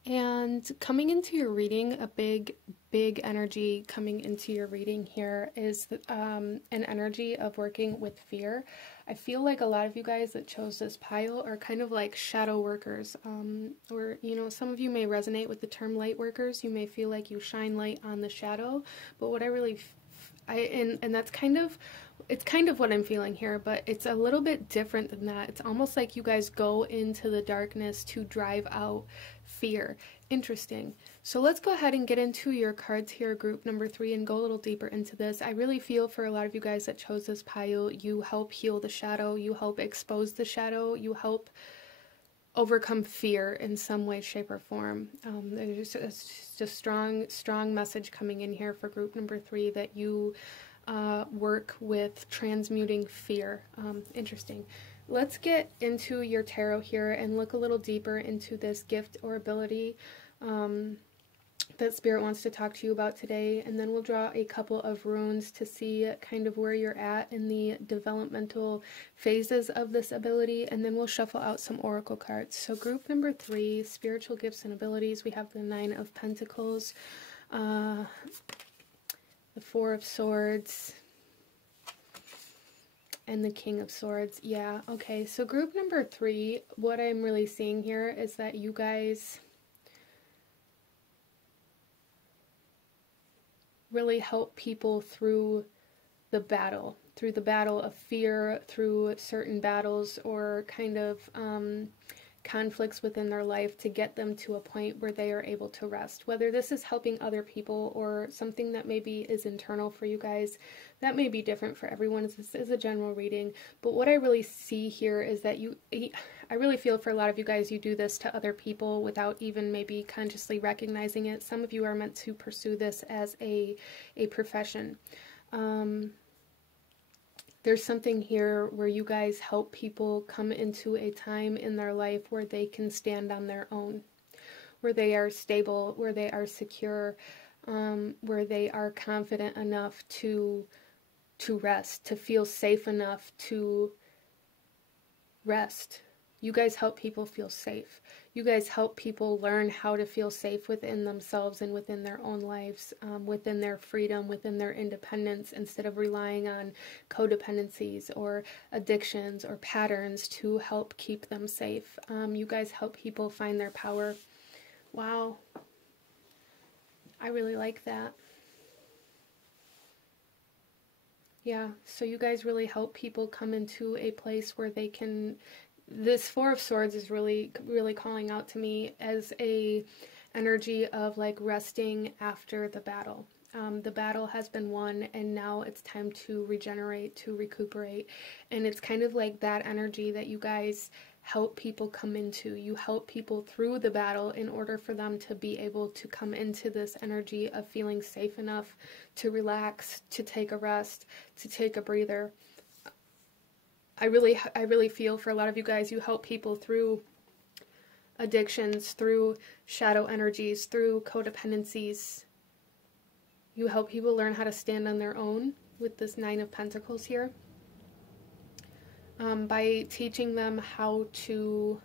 And coming into your reading, a big energy coming into your reading here is an energy of working with fear. I feel like a lot of you guys that chose this pile are kind of like shadow workers, or, you know, some of you may resonate with the term light workers. You may feel like you shine light on the shadow, but what I really, and that's kind of, it's kind of what I'm feeling here, but it's a little bit different than that. It's almost like you guys go into the darkness to drive out fear. Interesting. So let's go ahead and get into your cards here, group number 3, and go a little deeper into this. I really feel for a lot of you guys that chose this pile, you help heal the shadow, you help expose the shadow, you help overcome fear in some way, shape, or form. There's just a strong message coming in here for group number 3 that you work with transmuting fear. Interesting. Let's get into your tarot here and look a little deeper into this gift or ability that Spirit wants to talk to you about today, and then we'll draw a couple of runes to see kind of where you're at in the developmental phases of this ability, and then we'll shuffle out some oracle cards. So group number 3, spiritual gifts and abilities, we have the 9 of Pentacles, the 4 of Swords, and the King of Swords. Yeah, okay, so group number 3, what I'm really seeing here is that you guys really help people through the battle of fear, through certain battles or kind of conflicts within their life, to get them to a point where they are able to rest. Whether this is helping other people or something that maybe is internal for you guys, that may be different for everyone. This is a general reading, but what I really see here is that I really feel for a lot of you guys, you do this to other people without even maybe consciously recognizing it. Some of you are meant to pursue this as a profession. There's something here where you guys help people come into a time in their life where they can stand on their own, where they are stable, where they are secure, where they are confident enough to rest, to feel safe enough to rest, You guys help people feel safe. You guys help people learn how to feel safe within themselves and within their own lives, within their freedom, within their independence, instead of relying on codependencies or addictions or patterns to help keep them safe. You guys help people find their power. Wow. I really like that. Yeah, so you guys really help people come into a place where they can... This Four of Swords is really, really calling out to me as a energy of like resting after the battle. The battle has been won, and now it's time to regenerate, to recuperate. And it's kind of like that energy that you guys help people come into. You help people through the battle in order for them to be able to come into this energy of feeling safe enough to relax, to take a rest, to take a breather. I really feel for a lot of you guys, you help people through addictions, through shadow energies, through codependencies. You help people learn how to stand on their own with this Nine of Pentacles here. By teaching them how to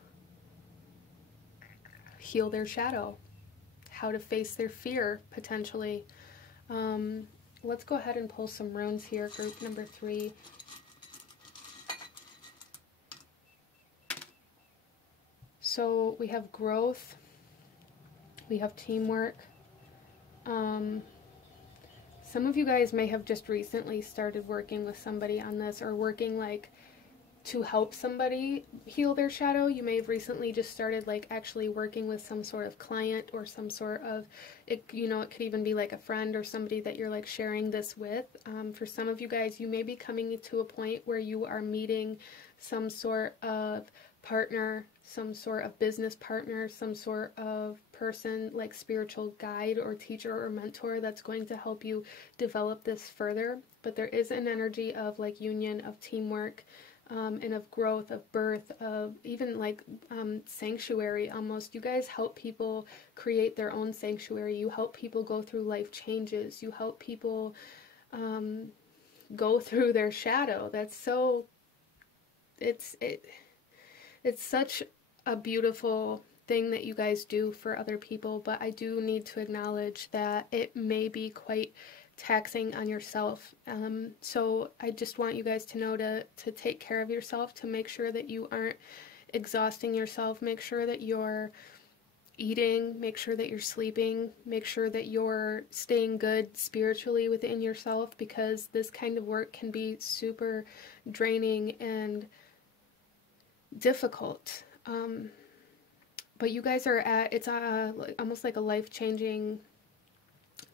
heal their shadow, how to face their fear, potentially. Let's go ahead and pull some runes here, group number 3. So we have growth, we have teamwork. Some of you guys may have just recently started working with somebody on this, or working like to help somebody heal their shadow. You may have recently just started like actually working with some sort of client or some sort of, it could even be like a friend or somebody that you're like sharing this with. For some of you guys, you may be coming to a point where you are meeting some sort of partner, some sort of business partner, some sort of person like spiritual guide or teacher or mentor that's going to help you develop this further. But there is an energy of like union, of teamwork, and of growth, of birth, of even like sanctuary almost. You guys help people create their own sanctuary. You help people go through life changes. You help people go through their shadow. That's so, it's such a beautiful thing that you guys do for other people, but I do need to acknowledge that it may be quite taxing on yourself. So I just want you guys to know to take care of yourself, to make sure that you aren't exhausting yourself, make sure that you're eating, make sure that you're sleeping, make sure that you're staying good spiritually within yourself, because this kind of work can be super draining and difficult. But you guys are at, it's almost like a life-changing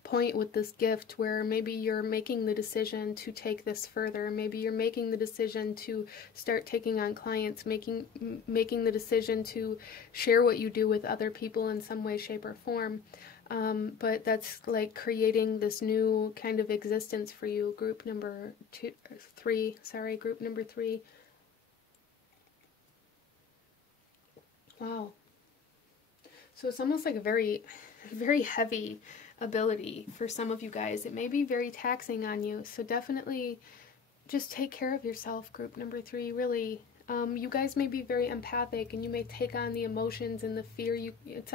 point with this gift, where maybe you're making the decision to take this further. Maybe you're making the decision to start taking on clients, making the decision to share what you do with other people in some way, shape, or form. But that's like creating this new kind of existence for you. Group number 3. Wow. So it's almost like a very, very heavy ability for some of you guys. It may be very taxing on you. So definitely just take care of yourself, group number 3. Really, you guys may be very empathic, and you may take on the emotions and the fear. It's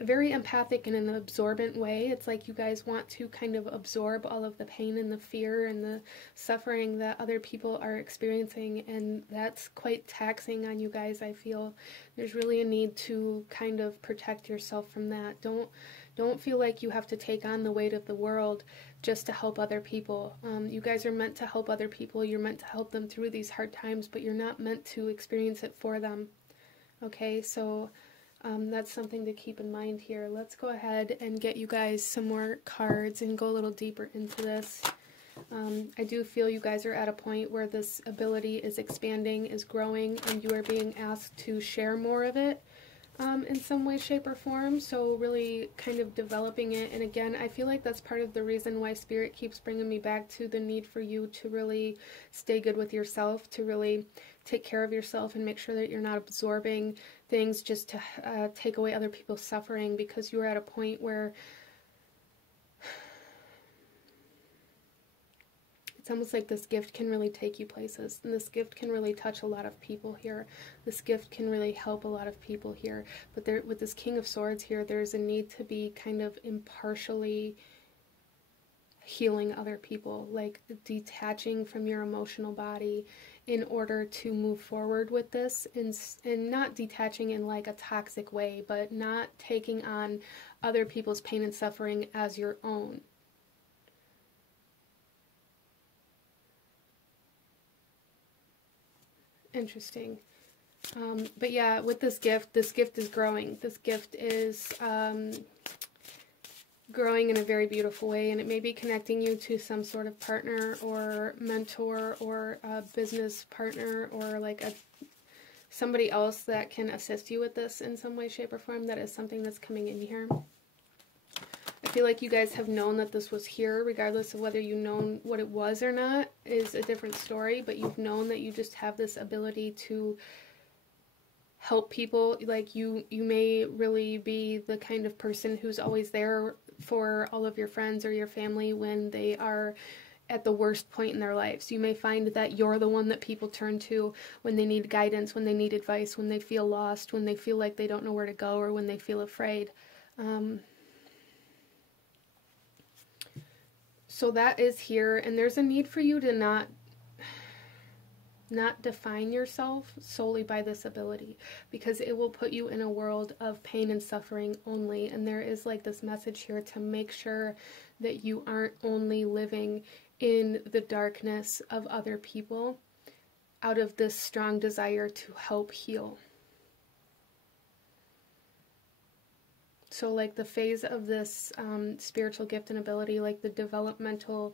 a very empathic in an absorbent way. It's like you guys want to kind of absorb all of the pain and the fear and the suffering that other people are experiencing, and that's quite taxing on you guys. I feel there's really a need to kind of protect yourself from that. Don't feel like you have to take on the weight of the world just to help other people. You guys are meant to help other people. You're meant to help them through these hard times, but you're not meant to experience it for them. Okay, so that's something to keep in mind here. Let's go ahead and get you guys some more cards and go a little deeper into this. I do feel you guys are at a point where this ability is expanding, is growing, and you are being asked to share more of it in some way, shape, or form. So really kind of developing it. And again, I feel like that's part of the reason why Spirit keeps bringing me back to the need for you to really stay good with yourself, to really take care of yourself and make sure that you're not absorbing things just to take away other people's suffering, because you are at a point where It's almost like this gift can really take you places, and this gift can really touch a lot of people here. This gift can really help a lot of people here. But there, with this King of Swords here, there's a need to be kind of impartially healing other people, like detaching from your emotional body in order to move forward with this, and not detaching in like a toxic way, but not taking on other people's pain and suffering as your own. Interesting. But yeah, with this gift is growing. This gift is growing in a very beautiful way, and it may be connecting you to some sort of partner or mentor or a business partner or like somebody else that can assist you with this in some way, shape, or form. That is something that's coming in here. I feel like you guys have known that this was here, regardless of whether you known what it was or not is a different story, but you've known that you just have this ability to help people. Like you may really be the kind of person who's always there for all of your friends or your family when they are at the worst point in their lives. You may find that you're the one that people turn to when they need guidance, when they need advice, when they feel lost, when they feel like they don't know where to go, or when they feel afraid. So that is here, and there's a need for you to not define yourself solely by this ability, because it will put you in a world of pain and suffering only. And there is like this message here to make sure that you aren't only living in the darkness of other people out of this strong desire to help heal. So like the phase of this spiritual gift and ability, like the developmental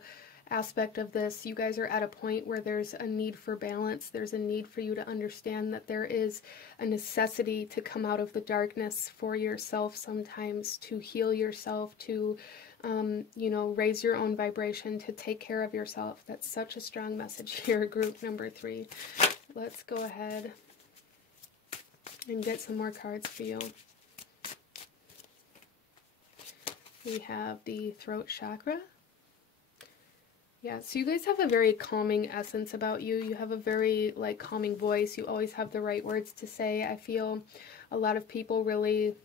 aspect of this, you guys are at a point where there's a need for balance. There's a need for you to understand that there is a necessity to come out of the darkness for yourself sometimes, to heal yourself, to you know, raise your own vibration, to take care of yourself. That's such a strong message here, group number 3. Let's go ahead and get some more cards for you. We have the throat chakra. Yeah, so you guys have a very calming essence about you. You have a very, like, calming voice. You always have the right words to say. I feel a lot of people really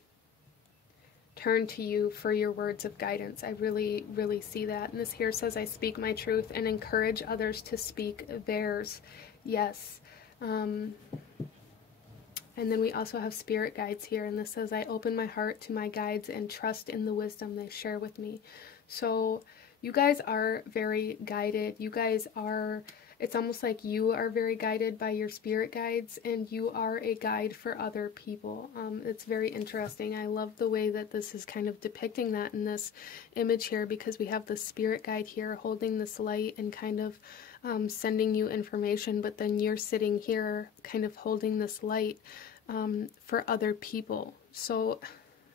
turn to you for your words of guidance. I really, really see that. And this here says, I speak my truth and encourage others to speak theirs. Yes. And then we also have spirit guides here. And this says, I open my heart to my guides and trust in the wisdom they share with me. So you guys are very guided. You guys are, it's almost like you are very guided by your spirit guides, and you are a guide for other people. It's very interesting. I love the way that this is kind of depicting that in this image here, because we have the spirit guide here holding this light and kind of sending you information, but then you're sitting here kind of holding this light for other people. So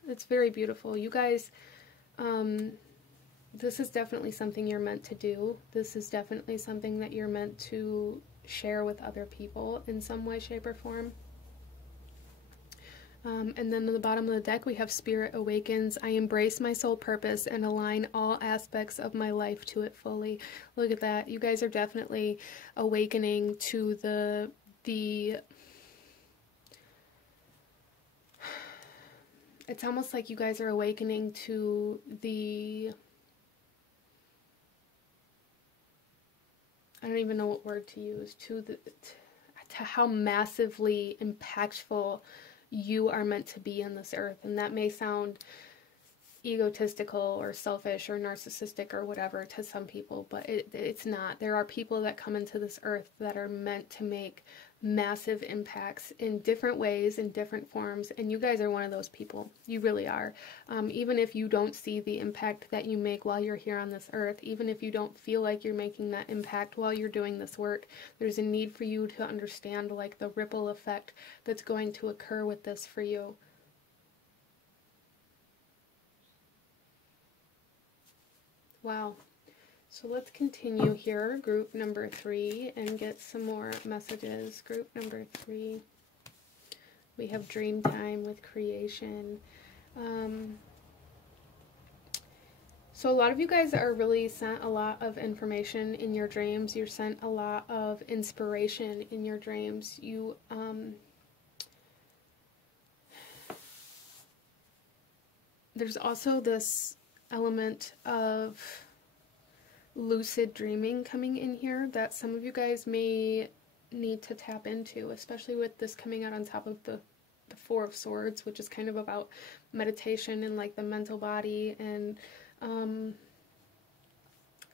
it's very beautiful. You guys, this is definitely something you're meant to do. This is definitely something that you're meant to share with other people in some way, shape, or form. And then at the bottom of the deck, we have Spirit Awakens. I embrace my soul purpose and align all aspects of my life to it fully. Look at that. You guys are definitely awakening to the it's almost like you guys are awakening to the, I don't even know what word to use, to how massively impactful you are meant to be on this earth. And that may sound egotistical or selfish or narcissistic or whatever to some people, but it's not. There are people that come into this earth that are meant to make massive impacts in different ways, in different forms, and you guys are one of those people. You really are. Even if you don't see the impact that you make while you're here on this earth, even if you don't feel like you're making that impact while you're doing this work, there's a need for you to understand like the ripple effect that's going to occur with this for you. Wow. So let's continue here, group number 3, and get some more messages. Group number 3, we have dream time with creation. So a lot of you guys are really sent a lot of information in your dreams. You're sent a lot of inspiration in your dreams. There's also this element of lucid dreaming coming in here that some of you guys may need to tap into, especially with this coming out on top of the Four of Swords, which is kind of about meditation and like the mental body. And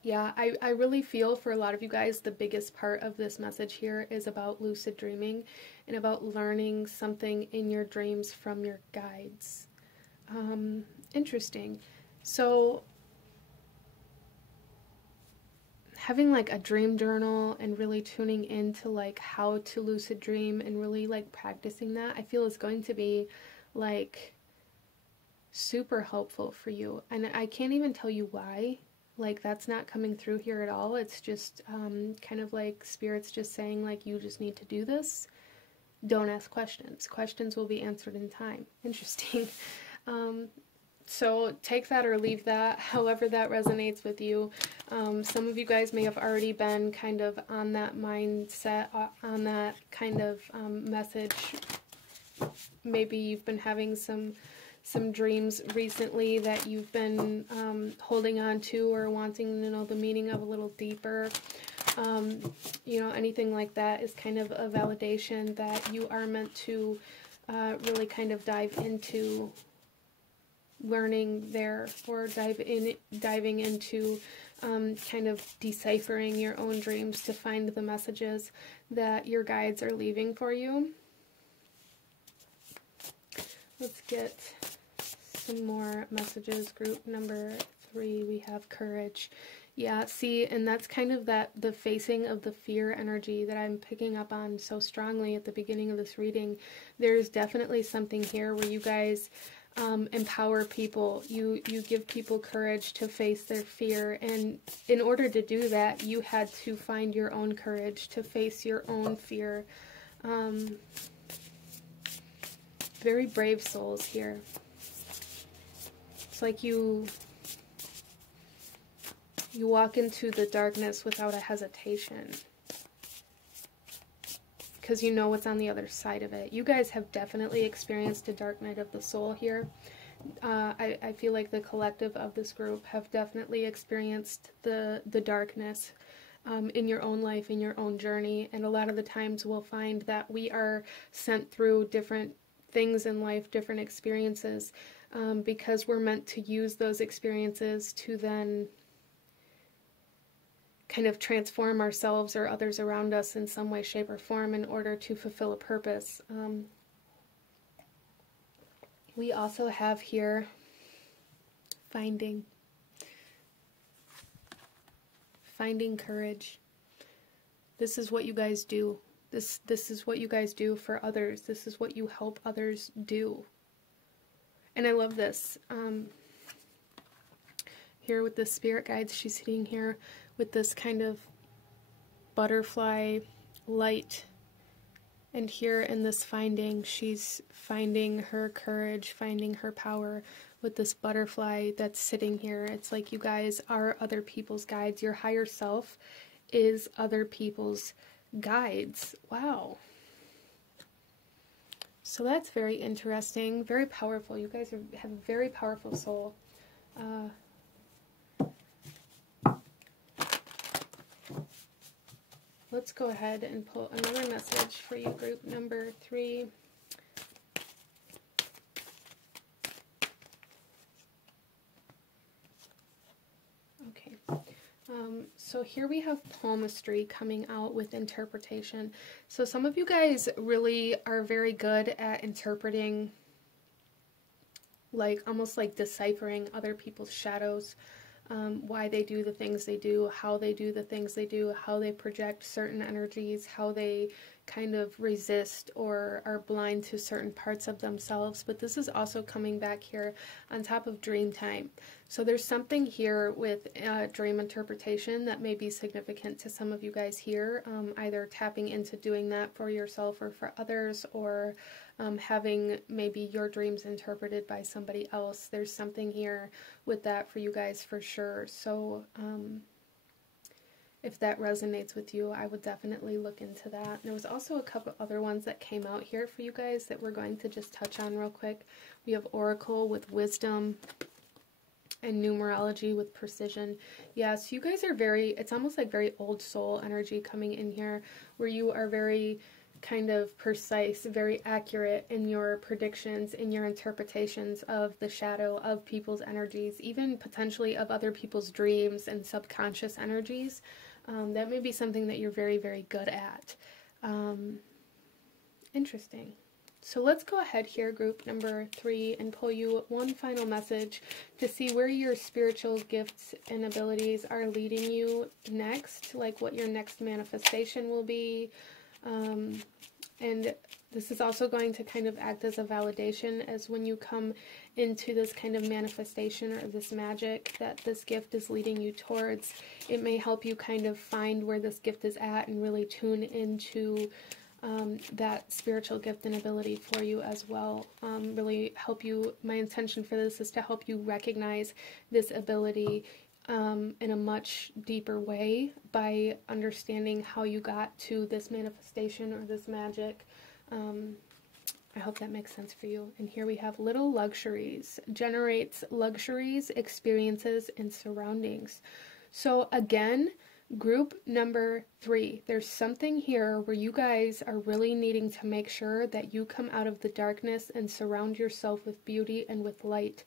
yeah, I really feel for a lot of you guys the biggest part of this message here is about lucid dreaming and about learning something in your dreams from your guides. Interesting. So having like a dream journal and really tuning into like how to lucid dream and really like practicing that, I feel is going to be like super helpful for you. And I can't even tell you why. Like, that's not coming through here at all. It's just kind of like Spirit's just saying, like, you just need to do this. Don't ask questions. Questions will be answered in time. Interesting. So take that or leave that, however that resonates with you. Some of you guys may have already been kind of on that mindset, on that kind of message. Maybe you've been having some dreams recently that you've been holding on to or wanting to know the meaning of a little deeper. You know, anything like that is kind of a validation that you are meant to really kind of dive into learning there, or diving into kind of deciphering your own dreams to find the messages that your guides are leaving for you. Let's get some more messages. Group number 3, we have courage. Yeah, see, and that's kind of the facing of the fear energy that I'm picking up on so strongly at the beginning of this reading. There's definitely something here where you guys empower people. You give people courage to face their fear, and in order to do that, you had to find your own courage to face your own fear. Very brave souls here. It's like you walk into the darkness without a hesitation, because you know what's on the other side of it. You guys have definitely experienced a dark night of the soul here. I feel like the collective of this group have definitely experienced the darkness in your own life, in your own journey. And a lot of the times we'll find that we are sent through different things in life, different experiences, because we're meant to use those experiences to then kind of transform ourselves or others around us in some way, shape, or form in order to fulfill a purpose. We also have here finding courage. This is what you guys do. This is what you guys do for others. This is what you help others do. And I love this. Here with the spirit guides, she's sitting here with this kind of butterfly light. And here in this finding, she's finding her courage, finding her power with this butterfly that's sitting here. It's like you guys are other people's guides. Your higher self is other people's guides. Wow. So that's very interesting, very powerful. You guys have a very powerful soul. Let's go ahead and pull another message for you, group number 3. Okay. So here we have palmistry coming out with interpretation. So some of you guys really are very good at interpreting, like almost like deciphering other people's shadows. Why they do the things they do, how they do the things they do, how they project certain energies, how they kind of resist or are blind to certain parts of themselves. But this is also coming back here on top of dream time. So there's something here with dream interpretation that may be significant to some of you guys here, either tapping into doing that for yourself or for others, or having maybe your dreams interpreted by somebody else. There's something here with that for you guys for sure. So if that resonates with you, I would definitely look into that. And there was also a couple other ones that came out here for you guys that we're going to just touch on real quick. We have Oracle with wisdom and numerology with precision. Yeah, so you guys are very, it's almost like very old soul energy coming in here, where you are very kind of precise, very accurate in your predictions, in your interpretations of the shadow, of people's energies, even potentially of other people's dreams and subconscious energies. That may be something that you're very, very good at. Interesting. So let's go ahead here, group number 3, and pull you one final message to see where your spiritual gifts and abilities are leading you next, like what your next manifestation will be. And this is also going to kind of act as a validation, as when you come into this kind of manifestation or this magic that this gift is leading you towards, it may help you kind of find where this gift is at and really tune into that spiritual gift and ability for you as well. Really help you. My intention for this is to help you recognize this ability in a much deeper way by understanding how you got to this manifestation or this magic. I hope that makes sense for you. And here we have little luxuries. Generates luxuries, experiences, and surroundings. So again, group number 3, there's something here where you guys are really needing to make sure that you come out of the darkness and surround yourself with beauty and with light.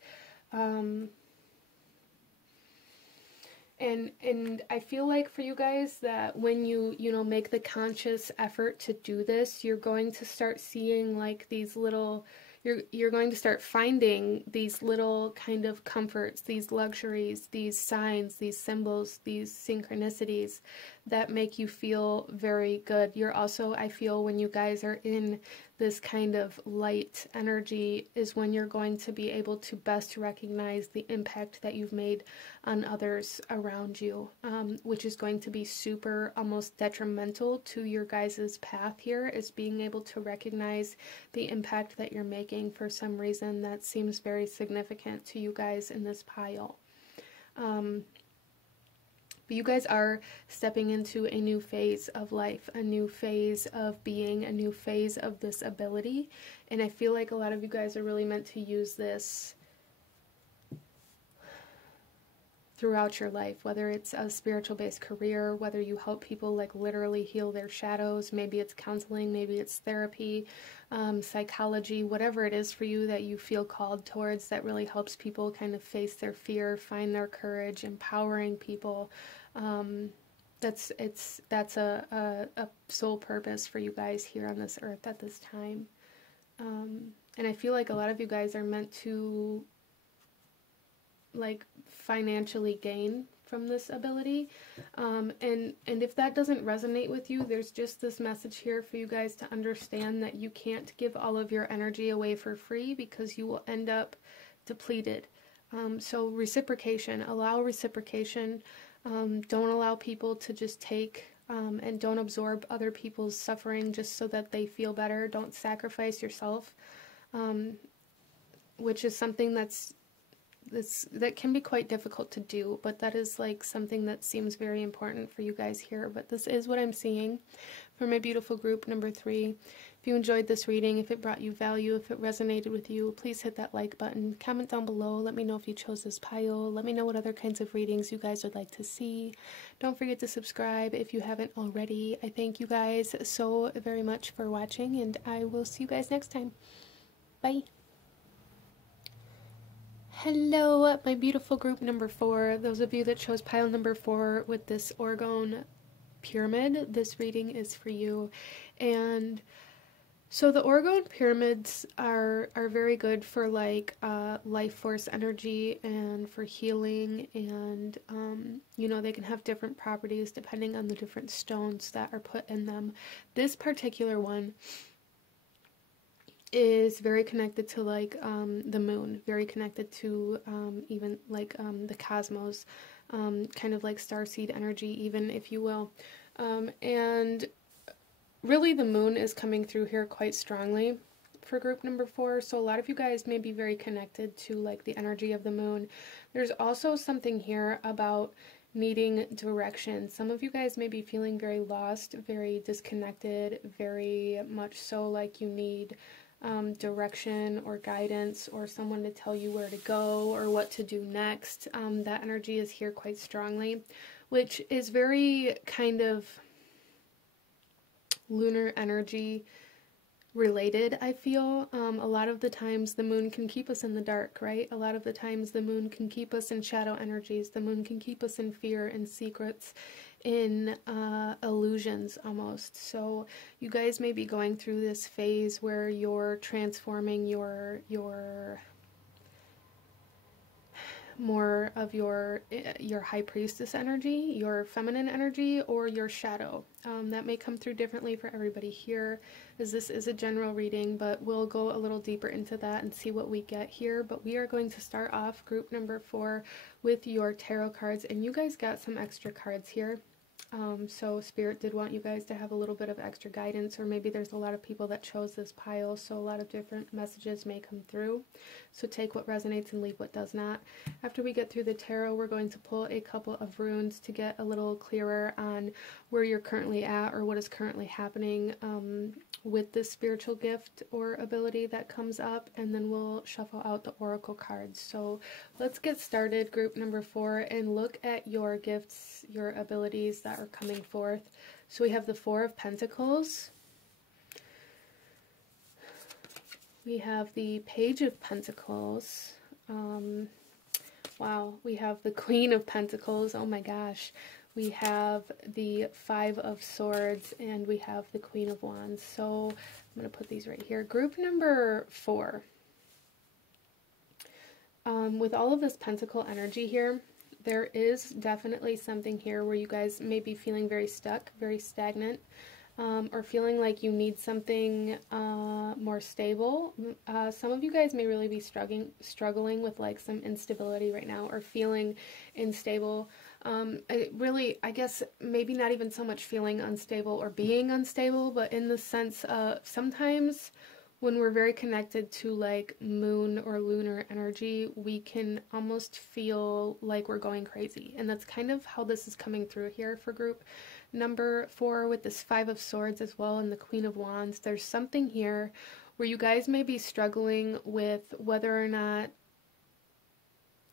And I feel like for you guys that when you make the conscious effort to do this, you're going to start seeing like these little, you're going to start finding these little kind of comforts, these luxuries, these signs, these symbols, these synchronicities that make you feel very good. You're also, I feel, when you guys are in this kind of light energy is when you're going to be able to best recognize the impact that you've made on others around you, which is going to be super almost detrimental to your guys' path here, is being able to recognize the impact that you're making for some reason that seems very significant to you guys in this pile. But you guys are stepping into a new phase of life, a new phase of being, a new phase of this ability. And I feel like a lot of you guys are really meant to use this throughout your life, whether it's a spiritual-based career, whether you help people like literally heal their shadows, maybe it's counseling, maybe it's therapy, psychology, whatever it is for you that you feel called towards that really helps people kind of face their fear, find their courage, empowering people. That's a sole purpose for you guys here on this earth at this time. And I feel like a lot of you guys are meant to like financially gain from this ability. And if that doesn't resonate with you, there's just this message here for you guys to understand that you can't give all of your energy away for free because you will end up depleted. So reciprocation, allow reciprocation. Don't allow people to just take and don't absorb other people's suffering just so that they feel better. Don't sacrifice yourself, which is something that can be quite difficult to do, but that is like something that seems very important for you guys here. But this is what I'm seeing for my beautiful group number 3. If you enjoyed this reading, if it brought you value, if it resonated with you, please hit that like button. Comment down below. Let me know if you chose this pile. Let me know what other kinds of readings you guys would like to see. Don't forget to subscribe if you haven't already. I thank you guys so very much for watching, and I will see you guys next time. Bye. Hello, my beautiful group number 4. Those of you that chose pile number 4 with this orgone pyramid, this reading is for you. And so the orgone pyramids are very good for like life force energy and for healing, and you know, they can have different properties depending on the different stones that are put in them. This particular one is very connected to like the moon, very connected to even like the cosmos, kind of like starseed energy even, if you will. And really the moon is coming through here quite strongly for group number 4. So a lot of you guys may be very connected to like the energy of the moon. There's also something here about needing direction. Some of you guys may be feeling very lost, very disconnected, very much so like you need direction or guidance or someone to tell you where to go or what to do next. That energy is here quite strongly, which is very kind of lunar energy related, I feel. A lot of the times the moon can keep us in the dark, right? A lot of the times the moon can keep us in shadow energies. The moon can keep us in fear and secrets, in illusions almost. So you guys may be going through this phase where you're transforming your more of your high priestess energy, your feminine energy, or your shadow. That may come through differently for everybody here, as this is a general reading, but we'll go a little deeper into that and see what we get here. But we are going to start off group number 4 with your tarot cards, and you guys got some extra cards here. So Spirit did want you guys to have a little bit of extra guidance, or maybe there's a lot of people that chose this pile, so a lot of different messages may come through. So take what resonates and leave what does not. After we get through the tarot, we're going to pull a couple of runes to get a little clearer on where you're currently at or what is currently happening with this spiritual gift or ability that comes up, and then we'll shuffle out the oracle cards. So let's get started, group number 4, and look at your gifts, your abilities that are coming forth. So we have the 4 of Pentacles. We have the Page of Pentacles. Wow, we have the Queen of Pentacles. Oh my gosh. We have the 5 of Swords, and we have the Queen of Wands. So I'm going to put these right here. Group number 4. With all of this Pentacle energy here, there is definitely something here where you guys may be feeling very stuck, very stagnant, or feeling like you need something more stable. Some of you guys may really be struggling with like some instability right now, or feeling unstable. I guess maybe not even so much feeling unstable or being unstable, but in the sense of sometimes when we're very connected to like moon or lunar energy, we can almost feel like we're going crazy. And that's kind of how this is coming through here for group number 4 with this 5 of Swords as well and the Queen of Wands. There's something here where you guys may be struggling with whether or not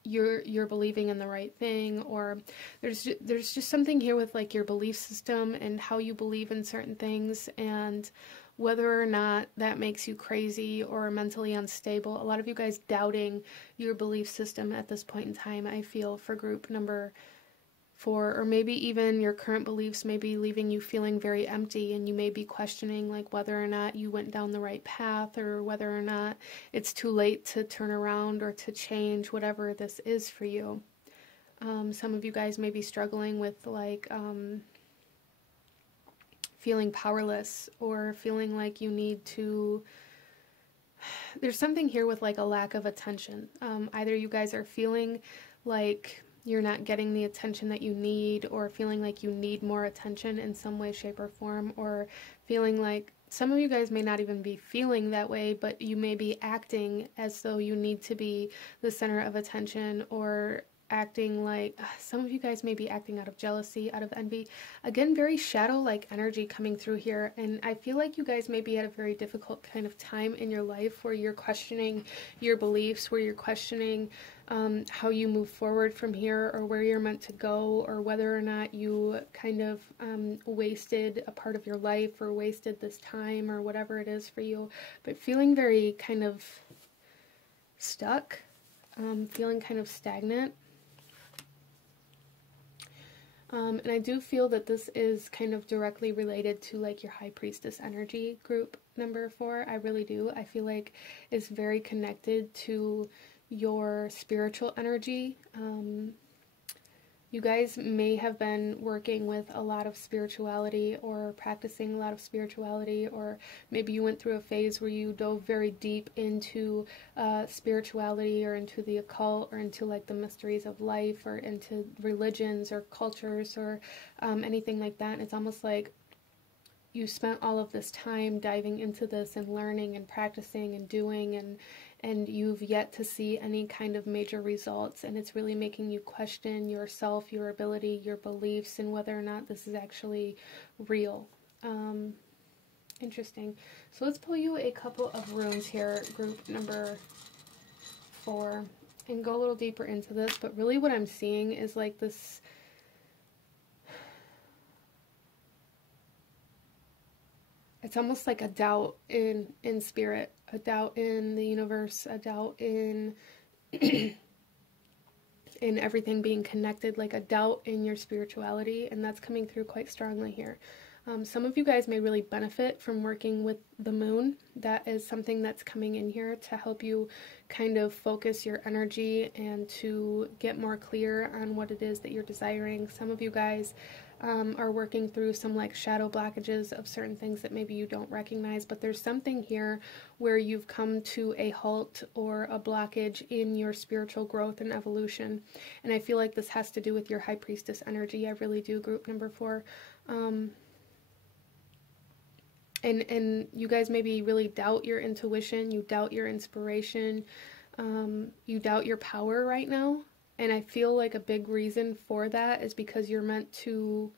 you're believing in the right thing, or there's just something here with like your belief system and how you believe in certain things, and whether or not that makes you crazy or mentally unstable. A lot of you guys doubting your belief system at this point in time, I feel, for group number 4, or maybe even your current beliefs may be leaving you feeling very empty, and you may be questioning like whether or not you went down the right path, or whether or not it's too late to turn around or to change whatever this is for you. Some of you guys may be struggling with like feeling powerless, or feeling like you need to, there's something here with like a lack of attention. Either you guys are feeling like you're not getting the attention that you need, or feeling like you need more attention in some way, shape, or form, or feeling like some of you guys may not even be feeling that way, but you may be acting as though you need to be the center of attention, or acting like, some of you guys may be acting out of jealousy, out of envy. Again, very shadow-like energy coming through here, and I feel like you guys may be at a very difficult kind of time in your life where you're questioning your beliefs, where you're questioning how you move forward from here, or where you're meant to go, or whether or not you kind of wasted a part of your life, or wasted this time, or whatever it is for you, but feeling very kind of stuck, feeling kind of stagnant. And I do feel that this is kind of directly related to like your High Priestess energy, group number 4. I really do. I feel like it's very connected to your spiritual energy. You guys may have been working with a lot of spirituality, or practicing a lot of spirituality, or maybe you went through a phase where you dove very deep into spirituality, or into the occult, or into like the mysteries of life, or into religions or cultures, or anything like that. And it's almost like you spent all of this time diving into this and learning and practicing and doing, and you've yet to see any kind of major results, and it's really making you question yourself, your ability, your beliefs, and whether or not this is actually real. Interesting. So let's pull you a couple of runes here, group number 4, and go a little deeper into this. But really what I'm seeing is like this, it's almost like a doubt in spirit, a doubt in the universe, a doubt in in everything being connected, like a doubt in your spirituality, and that's coming through quite strongly here. Some of you guys may really benefit from working with the moon. That is something that's coming in here to help you kind of focus your energy and to get more clear on what it is that you're desiring. Some of you guys are working through some like shadow blockages of certain things that maybe you don't recognize, but there's something here where you've come to a halt or a blockage in your spiritual growth and evolution. And I feel like this has to do with your high priestess energy. I really do, group number 4. And you guys maybe really doubt your intuition, you doubt your inspiration, you doubt your power right now. And I feel like a big reason for that is because you're meant to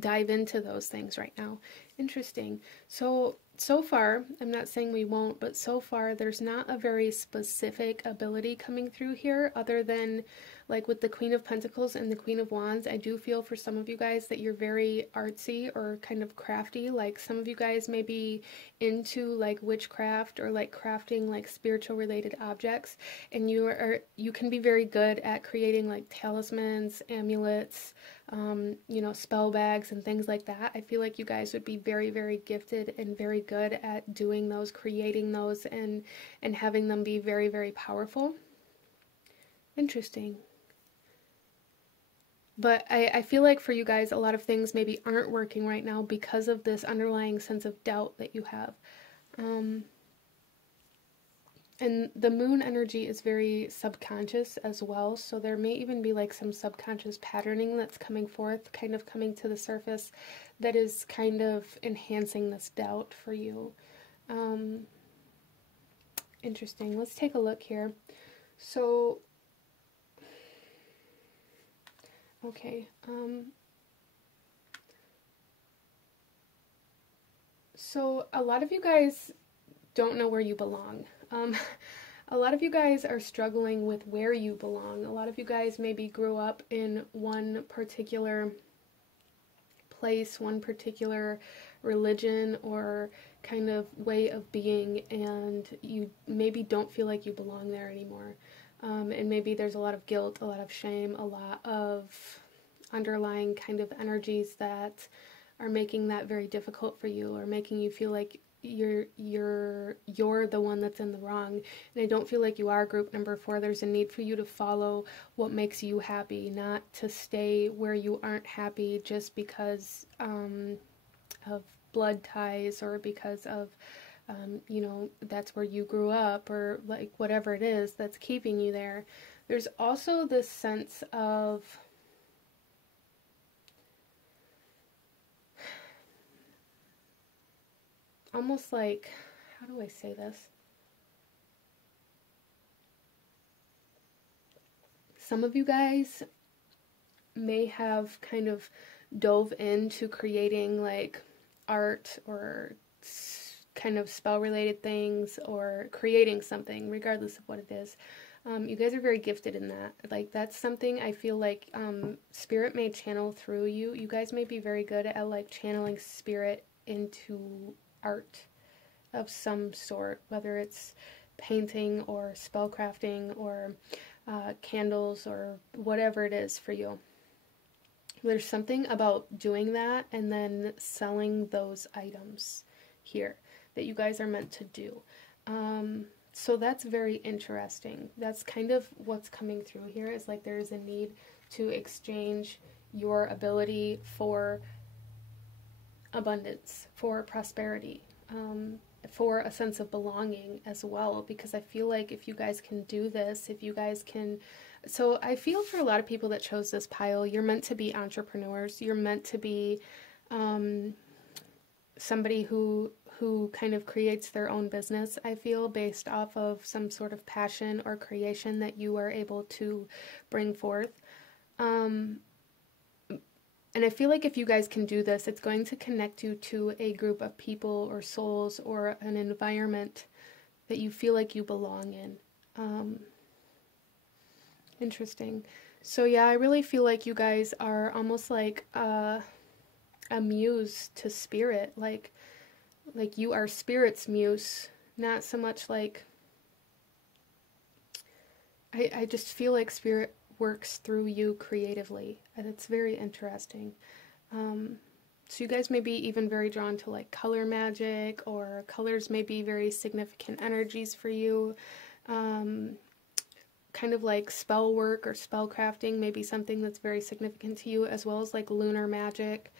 dive into those things right now. Interesting. So far, I'm not saying we won't, but so far there's not a very specific ability coming through here other than like with the Queen of Pentacles and the Queen of Wands. I do feel for some of you guys that you're very artsy or kind of crafty. Like some of you guys may be into like witchcraft or like crafting like spiritual related objects, and you can be very good at creating like talismans, amulets, you know, spell bags and things like that. I feel like you guys would be very, very gifted and very good at doing those, creating those, and having them be very, very powerful. Interesting. But I feel like for you guys, a lot of things maybe aren't working right now because of this underlying sense of doubt that you have. And the moon energy is very subconscious as well, so there may even be like some subconscious patterning that's coming forth, kind of coming to the surface, that is kind of enhancing this doubt for you. Interesting. Let's take a look here. So, okay. So a lot of you guys don't know where you belong. A lot of you guys are struggling with where you belong. A lot of you guys maybe grew up in one particular place, one particular religion or kind of way of being, and you maybe don't feel like you belong there anymore. And maybe there's a lot of guilt, a lot of shame, a lot of underlying kind of energies that are making that very difficult for you, or making you feel like you're the one that's in the wrong. And I don't feel like you are, group number 4. There's a need for you to follow what makes you happy, not to stay where you aren't happy just because of blood ties, or because of you know, that's where you grew up, or like whatever it is that's keeping you there. There's also this sense of almost like, how do I say this? Some of you guys may have kind of dove into creating like art or kind of spell related things, or creating something regardless of what it is. You guys are very gifted in that. Like that's something I feel like spirit may channel through you. You guys may be very good at like channeling spirit into art of some sort, whether it's painting or spellcrafting or candles or whatever it is for you. There's something about doing that and then selling those items here that you guys are meant to do. So that's very interesting. That's kind of what's coming through here, is like there's a need to exchange your ability for abundance, for prosperity, for a sense of belonging as well, because I feel like if you guys can do this, if you guys can, so I feel for a lot of people that chose this pile, you're meant to be entrepreneurs, you're meant to be somebody who kind of creates their own business, I feel, based off of some sort of passion or creation that you are able to bring forth. And I feel like if you guys can do this, it's going to connect you to a group of people or souls or an environment that you feel like you belong in. Interesting. So yeah, I really feel like you guys are almost like a muse to spirit, like you are spirit's muse, not so much like, I just feel like spirit works through you creatively, and it's very interesting. So you guys may be even very drawn to like color magic, or colors may be very significant energies for you. Kind of like spell work or spell crafting may be something that's very significant to you, as well as like lunar magic.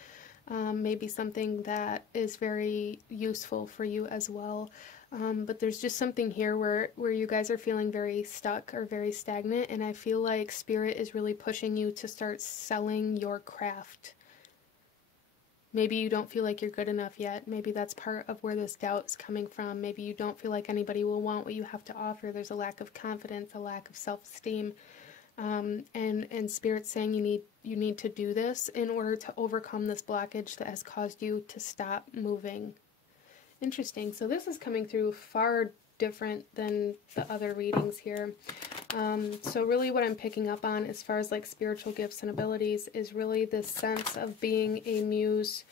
Maybe something that is very useful for you as well. But there's just something here where you guys are feeling very stuck or very stagnant, and I feel like spirit is really pushing you to start selling your craft. Maybe you don't feel like you're good enough yet. Maybe that's part of where this doubt is coming from. Maybe you don't feel like anybody will want what you have to offer. There's a lack of confidence, a lack of self-esteem. And Spirit's saying you need to do this in order to overcome this blockage that has caused you to stop moving. Interesting. So this is coming through far different than the other readings here. So really what I'm picking up on as far as like spiritual gifts and abilities is really this sense of being a muse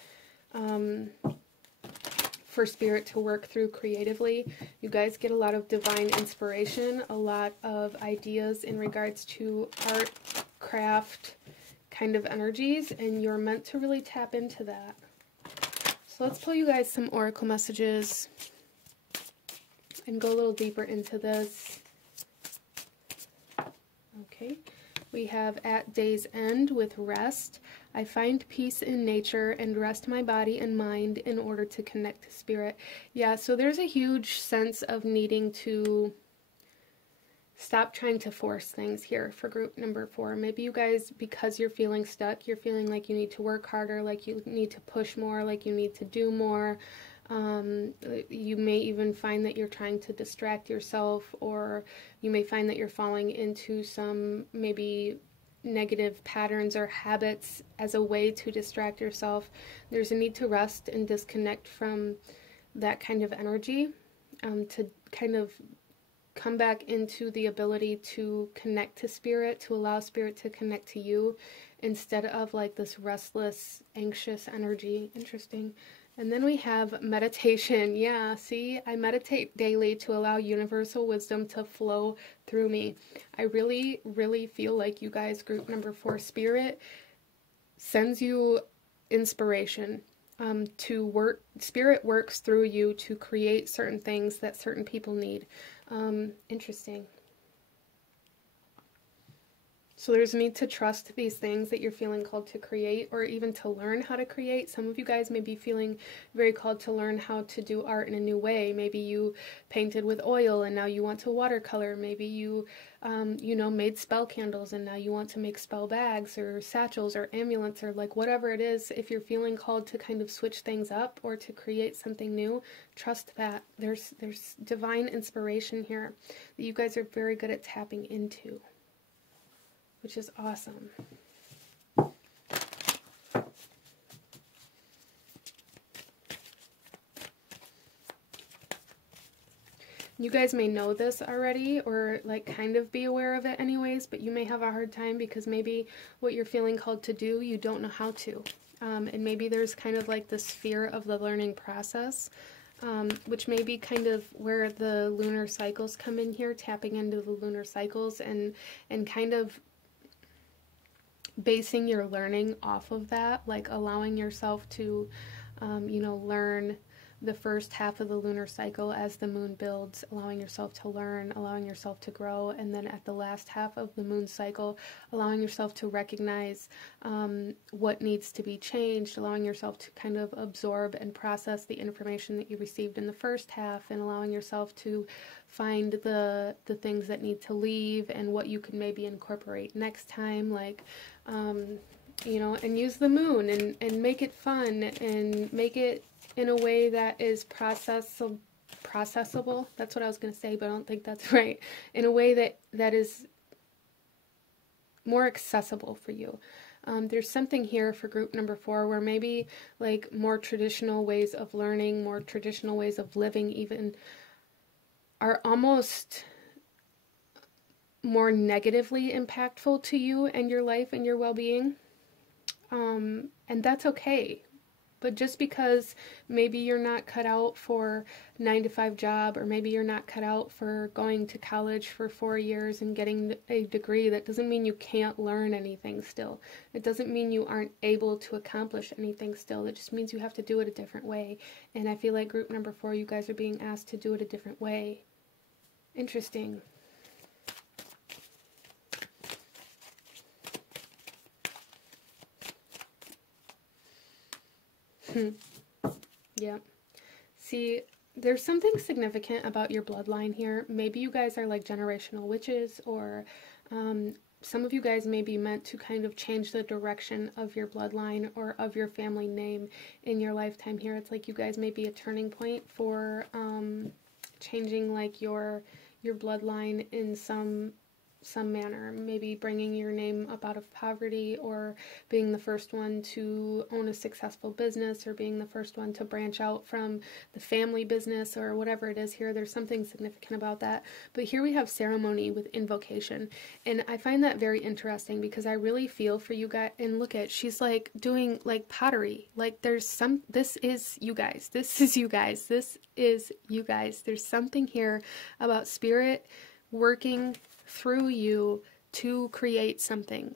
for spirit to work through creatively. You guys get a lot of divine inspiration, a lot of ideas in regards to art, craft kind of energies, and you're meant to really tap into that. So let's pull you guys some oracle messages and go a little deeper into this. Okay, we have at day's end with rest. I find peace in nature and rest my body and mind in order to connect to spirit. Yeah, so there's a huge sense of needing to stop trying to force things here for group number 4. Maybe you guys, because you're feeling stuck, you're feeling like you need to work harder, like you need to push more, like you need to do more. You may even find that you're trying to distract yourself, or you may find that you're falling into some maybe negative patterns or habits as a way to distract yourself. There's a need to rest and disconnect from that kind of energy, to kind of come back into the ability to connect to spirit, to allow spirit to connect to you, instead of like this restless, anxious energy. Interesting. And then we have meditation. Yeah, see, I meditate daily to allow universal wisdom to flow through me. I really, really feel like you guys, group number 4, spirit sends you inspiration to work. Spirit works through you to create certain things that certain people need. Interesting. So there's a need to trust these things that you're feeling called to create, or even to learn how to create. Some of you guys may be feeling very called to learn how to do art in a new way. Maybe you painted with oil and now you want to watercolor. Maybe you, made spell candles and now you want to make spell bags or satchels or amulets, or like whatever it is. If you're feeling called to kind of switch things up or to create something new, trust that there's divine inspiration here that you guys are very good at tapping into, which is awesome. You guys may know this already, or like kind of be aware of it anyways, but you may have a hard time because maybe what you're feeling called to do, you don't know how to. And maybe there's kind of like this fear of the learning process, which may be kind of where the lunar cycles come in here, tapping into the lunar cycles and kind of basing your learning off of that, like allowing yourself to, learn the first half of the lunar cycle as the moon builds, allowing yourself to learn, allowing yourself to grow, and then at the last half of the moon cycle, allowing yourself to recognize what needs to be changed, allowing yourself to kind of absorb and process the information that you received in the first half, and allowing yourself to find the things that need to leave and what you can maybe incorporate next time, like and use the moon and make it fun and make it in a way that is processable. That's what I was going to say, but I don't think that's right. In a way that is more accessible for you. There's something here for group number 4 where maybe like more traditional ways of learning, more traditional ways of living even are almost more negatively impactful to you and your life and your well-being. And that's okay. But just because maybe you're not cut out for a 9-to-5 job, or maybe you're not cut out for going to college for 4 years and getting a degree, that doesn't mean you can't learn anything still. It doesn't mean you aren't able to accomplish anything still. It just means you have to do it a different way. And I feel like group number 4, you guys are being asked to do it a different way. Interesting. Yeah. See, there's something significant about your bloodline here. Maybe you guys are like generational witches, or some of you guys may be meant to kind of change the direction of your bloodline or of your family name in your lifetime here. It's like you guys may be a turning point for changing like your bloodline in some manner, maybe bringing your name up out of poverty, or being the first one to own a successful business, or being the first one to branch out from the family business, or whatever it is here. There's something significant about that. But here we have ceremony with invocation, and I find that very interesting because I really feel for you guys. And look at, she's like doing like pottery, like this is you guys, this is you guys, this is you guys. There's something here about spirit working through you to create something.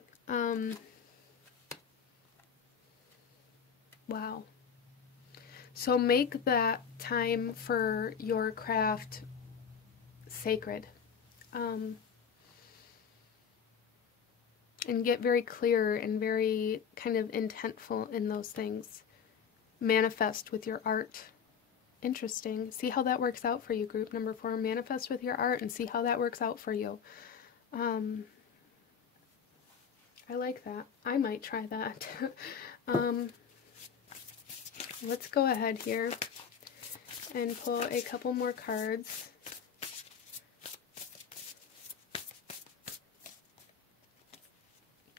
Wow. So make that time for your craft sacred. And get very clear and very kind of intentful in those things. Manifest with your art. Interesting. See how that works out for you, group number 4. Manifest with your art and see how that works out for you. I like that. I might try that. Let's go ahead here and pull a couple more cards.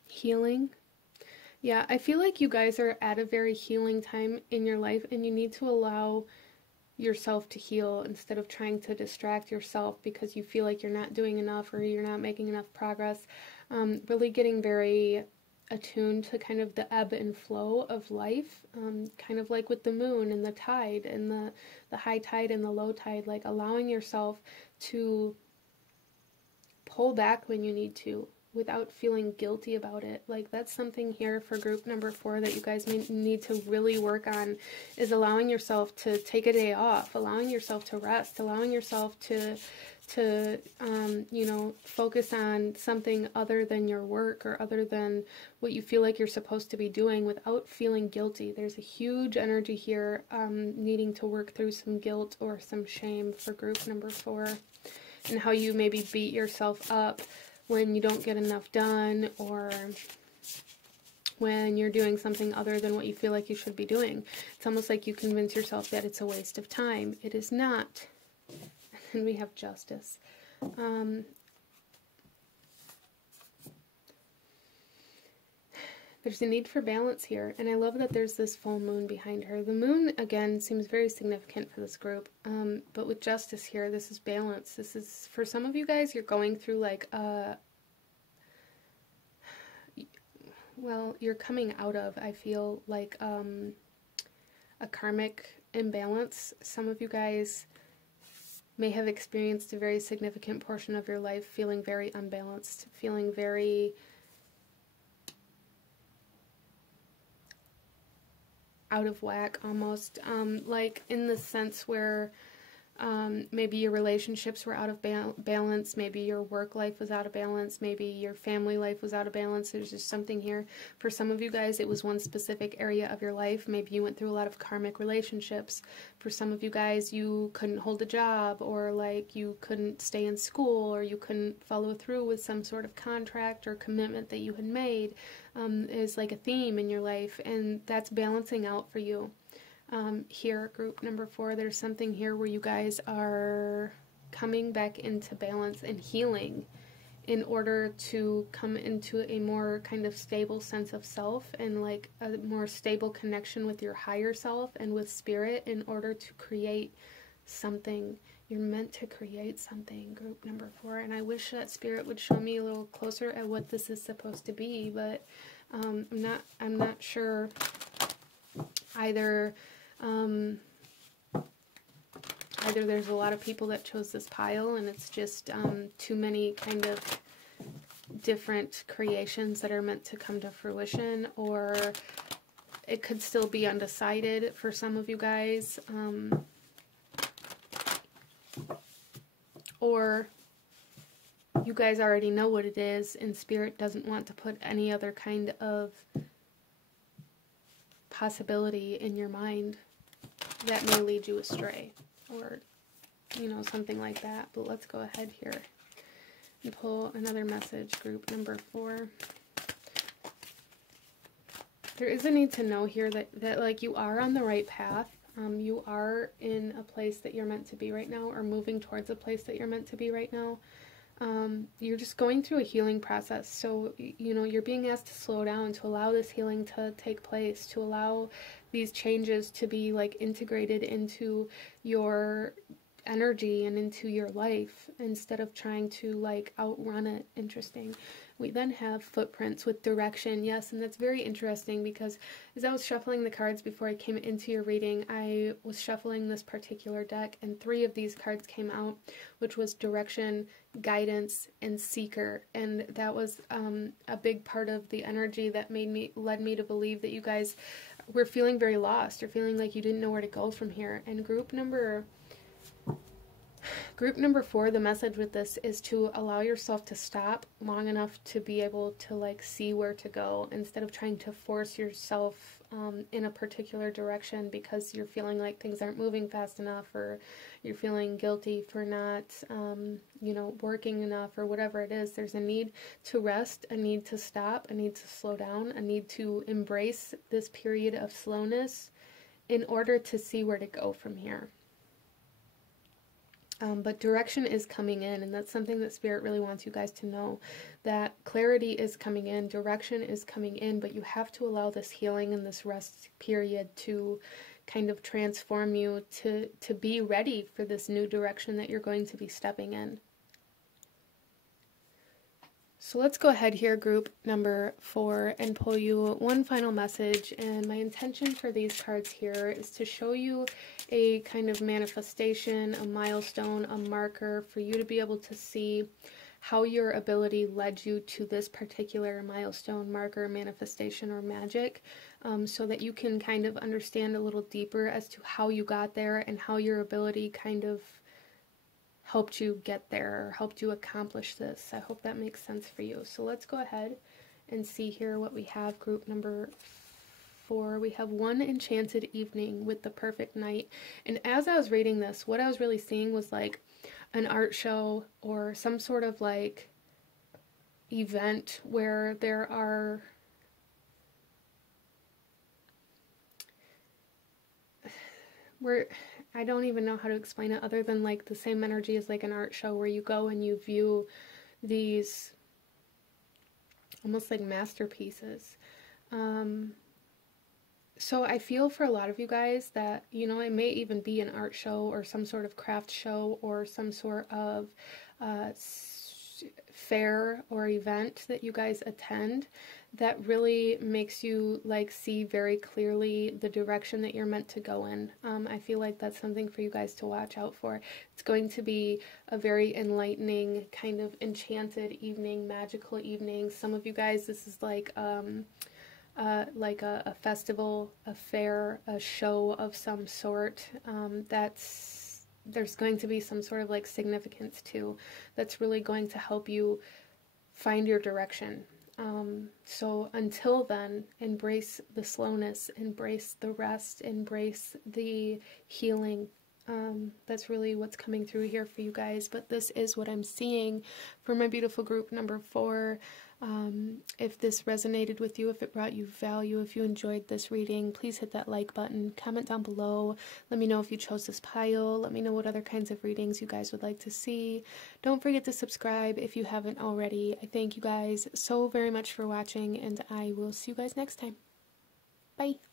Healing. Yeah, I feel like you guys are at a very healing time in your life, and you need to allow yourself to heal instead of trying to distract yourself because you feel like you're not doing enough or you're not making enough progress. Really getting very attuned to kind of the ebb and flow of life, kind of like with the moon and the tide and the high tide and the low tide, like allowing yourself to pull back when you need to without feeling guilty about it. Like that's something here for group number 4 that you guys need to really work on, is allowing yourself to take a day off, allowing yourself to rest, allowing yourself to you know, focus on something other than your work or other than what you feel like you're supposed to be doing without feeling guilty. There's a huge energy here needing to work through some guilt or some shame for group number 4, and how you maybe beat yourself up when you don't get enough done, or when you're doing something other than what you feel like you should be doing. It's almost like you convince yourself that it's a waste of time. It is not. And we have justice. There's a need for balance here, and I love that there's this full moon behind her. The moon, again, seems very significant for this group, but with justice here, this is balance. This is, for some of you guys, you're going through like well, you're coming out of, I feel like, a karmic imbalance. Some of you guys may have experienced a very significant portion of your life feeling very unbalanced, feeling very out of whack almost, like in the sense where maybe your relationships were out of balance, maybe your work life was out of balance, maybe your family life was out of balance. There's just something here. For some of you guys, it was one specific area of your life. Maybe you went through a lot of karmic relationships. For some of you guys, you couldn't hold a job, or like you couldn't stay in school, or you couldn't follow through with some sort of contract or commitment that you had made. Is like a theme in your life, and that's balancing out for you. here, group number 4, there's something here where you guys are coming back into balance and healing in order to come into a more kind of stable sense of self and like a more stable connection with your higher self and with spirit in order to create something. You're meant to create something, group number 4, and I wish that spirit would show me a little closer at what this is supposed to be, but I'm not sure either. Either there's a lot of people that chose this pile and it's just too many kind of different creations that are meant to come to fruition, or it could still be undecided for some of you guys, or you guys already know what it is and spirit doesn't want to put any other kind of possibility in your mind that may lead you astray, or you know, something like that. But let's go ahead here and pull another message, group number 4. There is a need to know here that like you are on the right path. You are in a place that you're meant to be right now, or moving towards a place that you're meant to be right now. You're just going through a healing process. So, you know, you're being asked to slow down, to allow this healing to take place, to allow these changes to be like integrated into your energy and into your life instead of trying to like outrun it. Interesting. We then have footprints with direction. Yes, and that's very interesting because as I was shuffling the cards before I came into your reading, I was shuffling this particular deck and 3 of these cards came out, which was direction, guidance, and seeker. And that was a big part of the energy that led me to believe that you guys were feeling very lost, or feeling like you didn't know where to go from here. And group number 4, the message with this is to allow yourself to stop long enough to be able to like see where to go, instead of trying to force yourself in a particular direction because you're feeling like things aren't moving fast enough, or you're feeling guilty for not, you know, working enough, or whatever it is. There's a need to rest, a need to stop, a need to slow down, a need to embrace this period of slowness in order to see where to go from here. But direction is coming in, and that's something that Spirit really wants you guys to know, that clarity is coming in, direction is coming in, but you have to allow this healing and this rest period to kind of transform you to be ready for this new direction that you're going to be stepping in. So let's go ahead here, group number 4, and pull you one final message. And my intention for these cards here is to show you a kind of manifestation, a milestone, a marker for you to be able to see how your ability led you to this particular milestone, marker, manifestation, or magic, so that you can kind of understand a little deeper as to how you got there and how your ability kind of helped you get there, or helped you accomplish this. I hope that makes sense for you. So let's go ahead and see here what we have. Group number 4, we have one enchanted evening with the perfect night. And as I was reading this, what I was really seeing was like an art show or some sort of like event where there are I don't even know how to explain it other than like the same energy as like an art show where you go and you view these almost like masterpieces. So I feel for a lot of you guys that, you know, it may even be an art show or some sort of craft show or some sort of fair or event that you guys attend that really makes you like see very clearly the direction that you're meant to go in. I feel like that's something for you guys to watch out for. It's going to be a very enlightening, kind of enchanted evening, magical evening. Some of you guys, this is like a festival, a fair, a show of some sort. There's going to be some sort of like significance to that's really going to help you find your direction. So until then, embrace the slowness, embrace the rest, embrace the healing, That's really what's coming through here for you guys, but this is what I'm seeing for my beautiful group number 4. If this resonated with you, if it brought you value, if you enjoyed this reading, please hit that like button, comment down below, let me know if you chose this pile, let me know what other kinds of readings you guys would like to see. Don't forget to subscribe if you haven't already. I thank you guys so very much for watching, and I will see you guys next time. Bye!